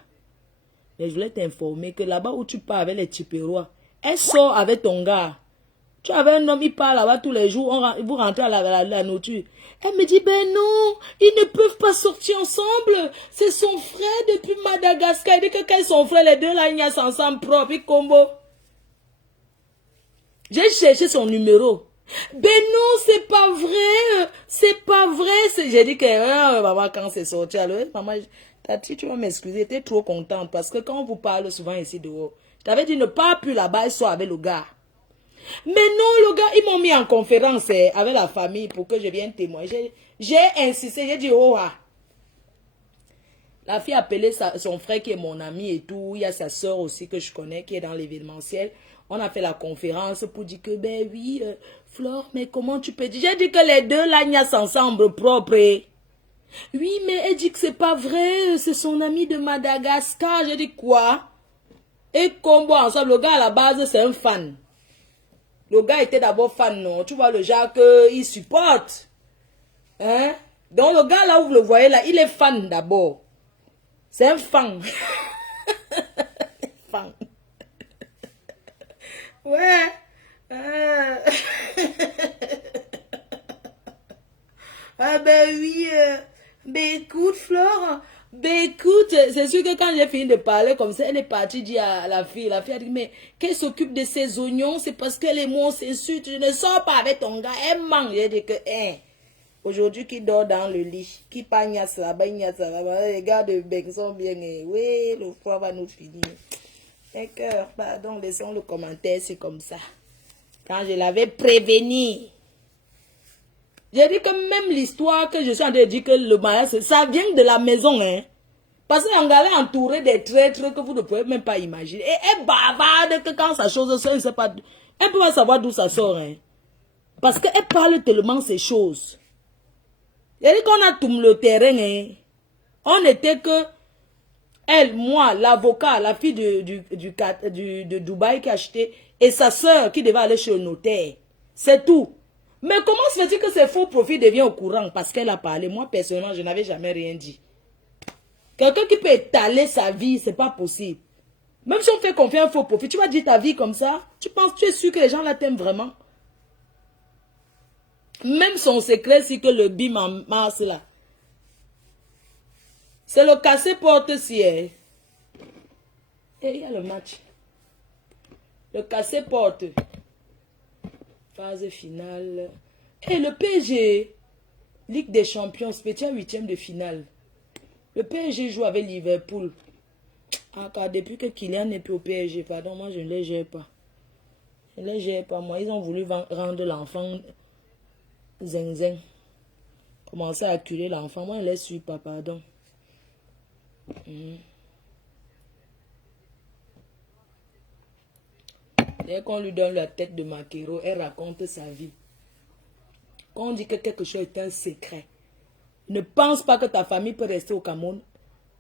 Mais je voulais t'informer que là-bas où tu pars avec les Tipérois, elle sort avec ton gars. Tu avais un homme, il part là-bas tous les jours, vous rentrez à la nourriture. Elle me dit, ben non, ils ne peuvent pas sortir ensemble. C'est son frère depuis Madagascar. Il dit que quand son frère, les deux là, ils sont ensemble propre, ils combo. J'ai cherché son numéro. Ben non, c'est pas vrai. C'est pas vrai. J'ai dit que maman, quand c'est sorti, alors, maman, Tati, tu vas m'excuser. T'es trop contente parce que quand on vous parle souvent ici dehors, je t'avais dit ne pas plus là-bas et soit avec le gars. Mais non, le gars, ils m'ont mis en conférence avec la famille pour que je vienne témoigner. J'ai insisté, j'ai dit, oh, ah. La fille a appelé son frère qui est mon ami et tout. Il y a sa soeur aussi que je connais qui est dans l'événementiel. On a fait la conférence pour dire que, ben oui, Flore, mais comment tu peux dire? J'ai dit que les deux là, niassent ensemble propre. Oui, mais elle dit que c'est pas vrai, c'est son ami de Madagascar. J'ai dit quoi? Et combo ensemble, le gars à la base, c'est un fan. Le gars était d'abord fan, non? Tu vois le genre qu'il supporte. Hein? Donc le gars là où vous le voyez là, il est fan d'abord. C'est un fan. Fan. Ouais. Ah ben oui. Ben écoute, Flore. Ben écoute, c'est sûr que quand j'ai fini de parler comme ça, elle est partie dire à la fille. La fille a dit, mais qu'elle s'occupe de ses oignons, c'est parce qu'elle et moi on s'insulte. Je ne sors pas avec ton gars. Elle manque. J'ai dit que, aujourd'hui, qui dort dans le lit, qui pagnasse là-bas, les gars de Beng sont bien. Oui, le froid va nous finir. Et cœur, pardon, laissons le commentaire, c'est comme ça. Quand je l'avais prévenu. J'ai dit que même l'histoire que je suis en train de dire que le mariage, ça vient de la maison, hein. Parce qu'un gars est entouré des traîtres que vous ne pouvez même pas imaginer. Et elle bavarde que quand sa chose sort, elle ne sait pas. Elle peut pas savoir d'où ça sort, hein. Parce qu'elle parle tellement ces choses. J'ai dit qu'on a tout le terrain, hein. On n'était que elle, moi, l'avocat, la fille de Dubaï qui a acheté, et sa soeur qui devait aller chez le notaire. C'est tout. Mais comment se fait-il que ce faux profil devient au courant parce qu'elle a parlé? Moi, personnellement, je n'avais jamais rien dit. Quelqu'un qui peut étaler sa vie, c'est pas possible. Même si on fait confiance à un faux profil, tu vas dire ta vie comme ça? Tu es sûr que les gens là t'aiment vraiment? Même son secret, c'est que le bim en mars là. C'est le cassé-porte-ci. Et il y a le match. Le cassé-porte. Phase finale. Et le PSG, Ligue des Champions, spécial 8e de finale. Le PSG joue avec Liverpool. Encore depuis que Kylian n'est plus au PSG, pardon, moi je ne les gère pas. Je ne les gère pas, moi. Ils ont voulu rendre l'enfant zing. Commencer à acculer l'enfant. Moi je ne les suis pas, pardon. Dès qu'on lui donne la tête de Makero, elle raconte sa vie. Quand on dit que quelque chose est un secret, ne pense pas que ta famille peut rester au Cameroun,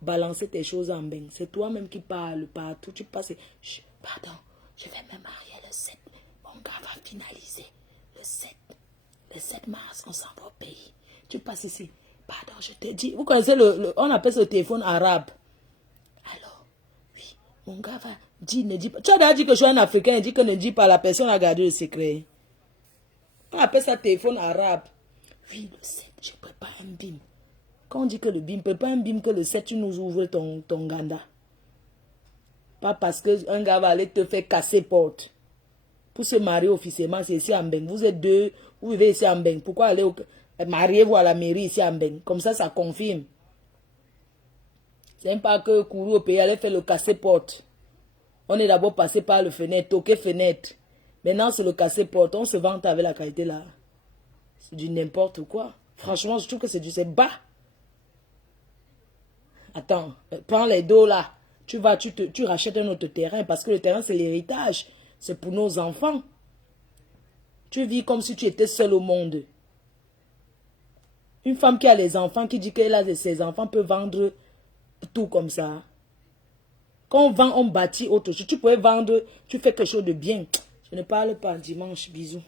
balancer tes choses en bain. C'est toi-même qui parles partout. Tu passes. Pardon, je vais me marier le 7. Mon gars va finaliser le 7. Le 7 mars, on s'en va au pays. Tu passes ici. Pardon, je te dis. Vous connaissez on appelle ce téléphone arabe. Alors, oui, mon gars va dire, ne dis pas. Tu as déjà dit que je suis un Africain, il dit que ne dis pas, la personne a gardé le secret. On appelle ça téléphone arabe. Oui, le 7, je prépare un bim. Quand on dit que le bim, prépare un bim que le 7, tu nous ouvres ton ganda. Pas parce qu'un gars va aller te faire casser porte. Pour se marier officiellement, c'est ici à Mbeng. Vous êtes deux, vous vivez ici à Mbeng. Pourquoi aller mariez-vous à la mairie ici à Mbeng? Comme ça confirme. C'est même pas que courir au pays, aller faire le casser porte. On est d'abord passé par le fenêtre, toquer fenêtre. Maintenant, c'est le cassé-porte. On se vante avec la qualité là. C'est du n'importe quoi. Franchement, je trouve que c'est bas. Attends, prends les dos là. Tu rachètes un autre terrain parce que le terrain, c'est l'héritage. C'est pour nos enfants. Tu vis comme si tu étais seul au monde. Une femme qui a les enfants, qui dit qu'elle a ses enfants, peut vendre tout comme ça. Quand on vend, on bâtit autre chose. Tu pourrais vendre, tu fais quelque chose de bien. Je ne parle pas dimanche. Bisous.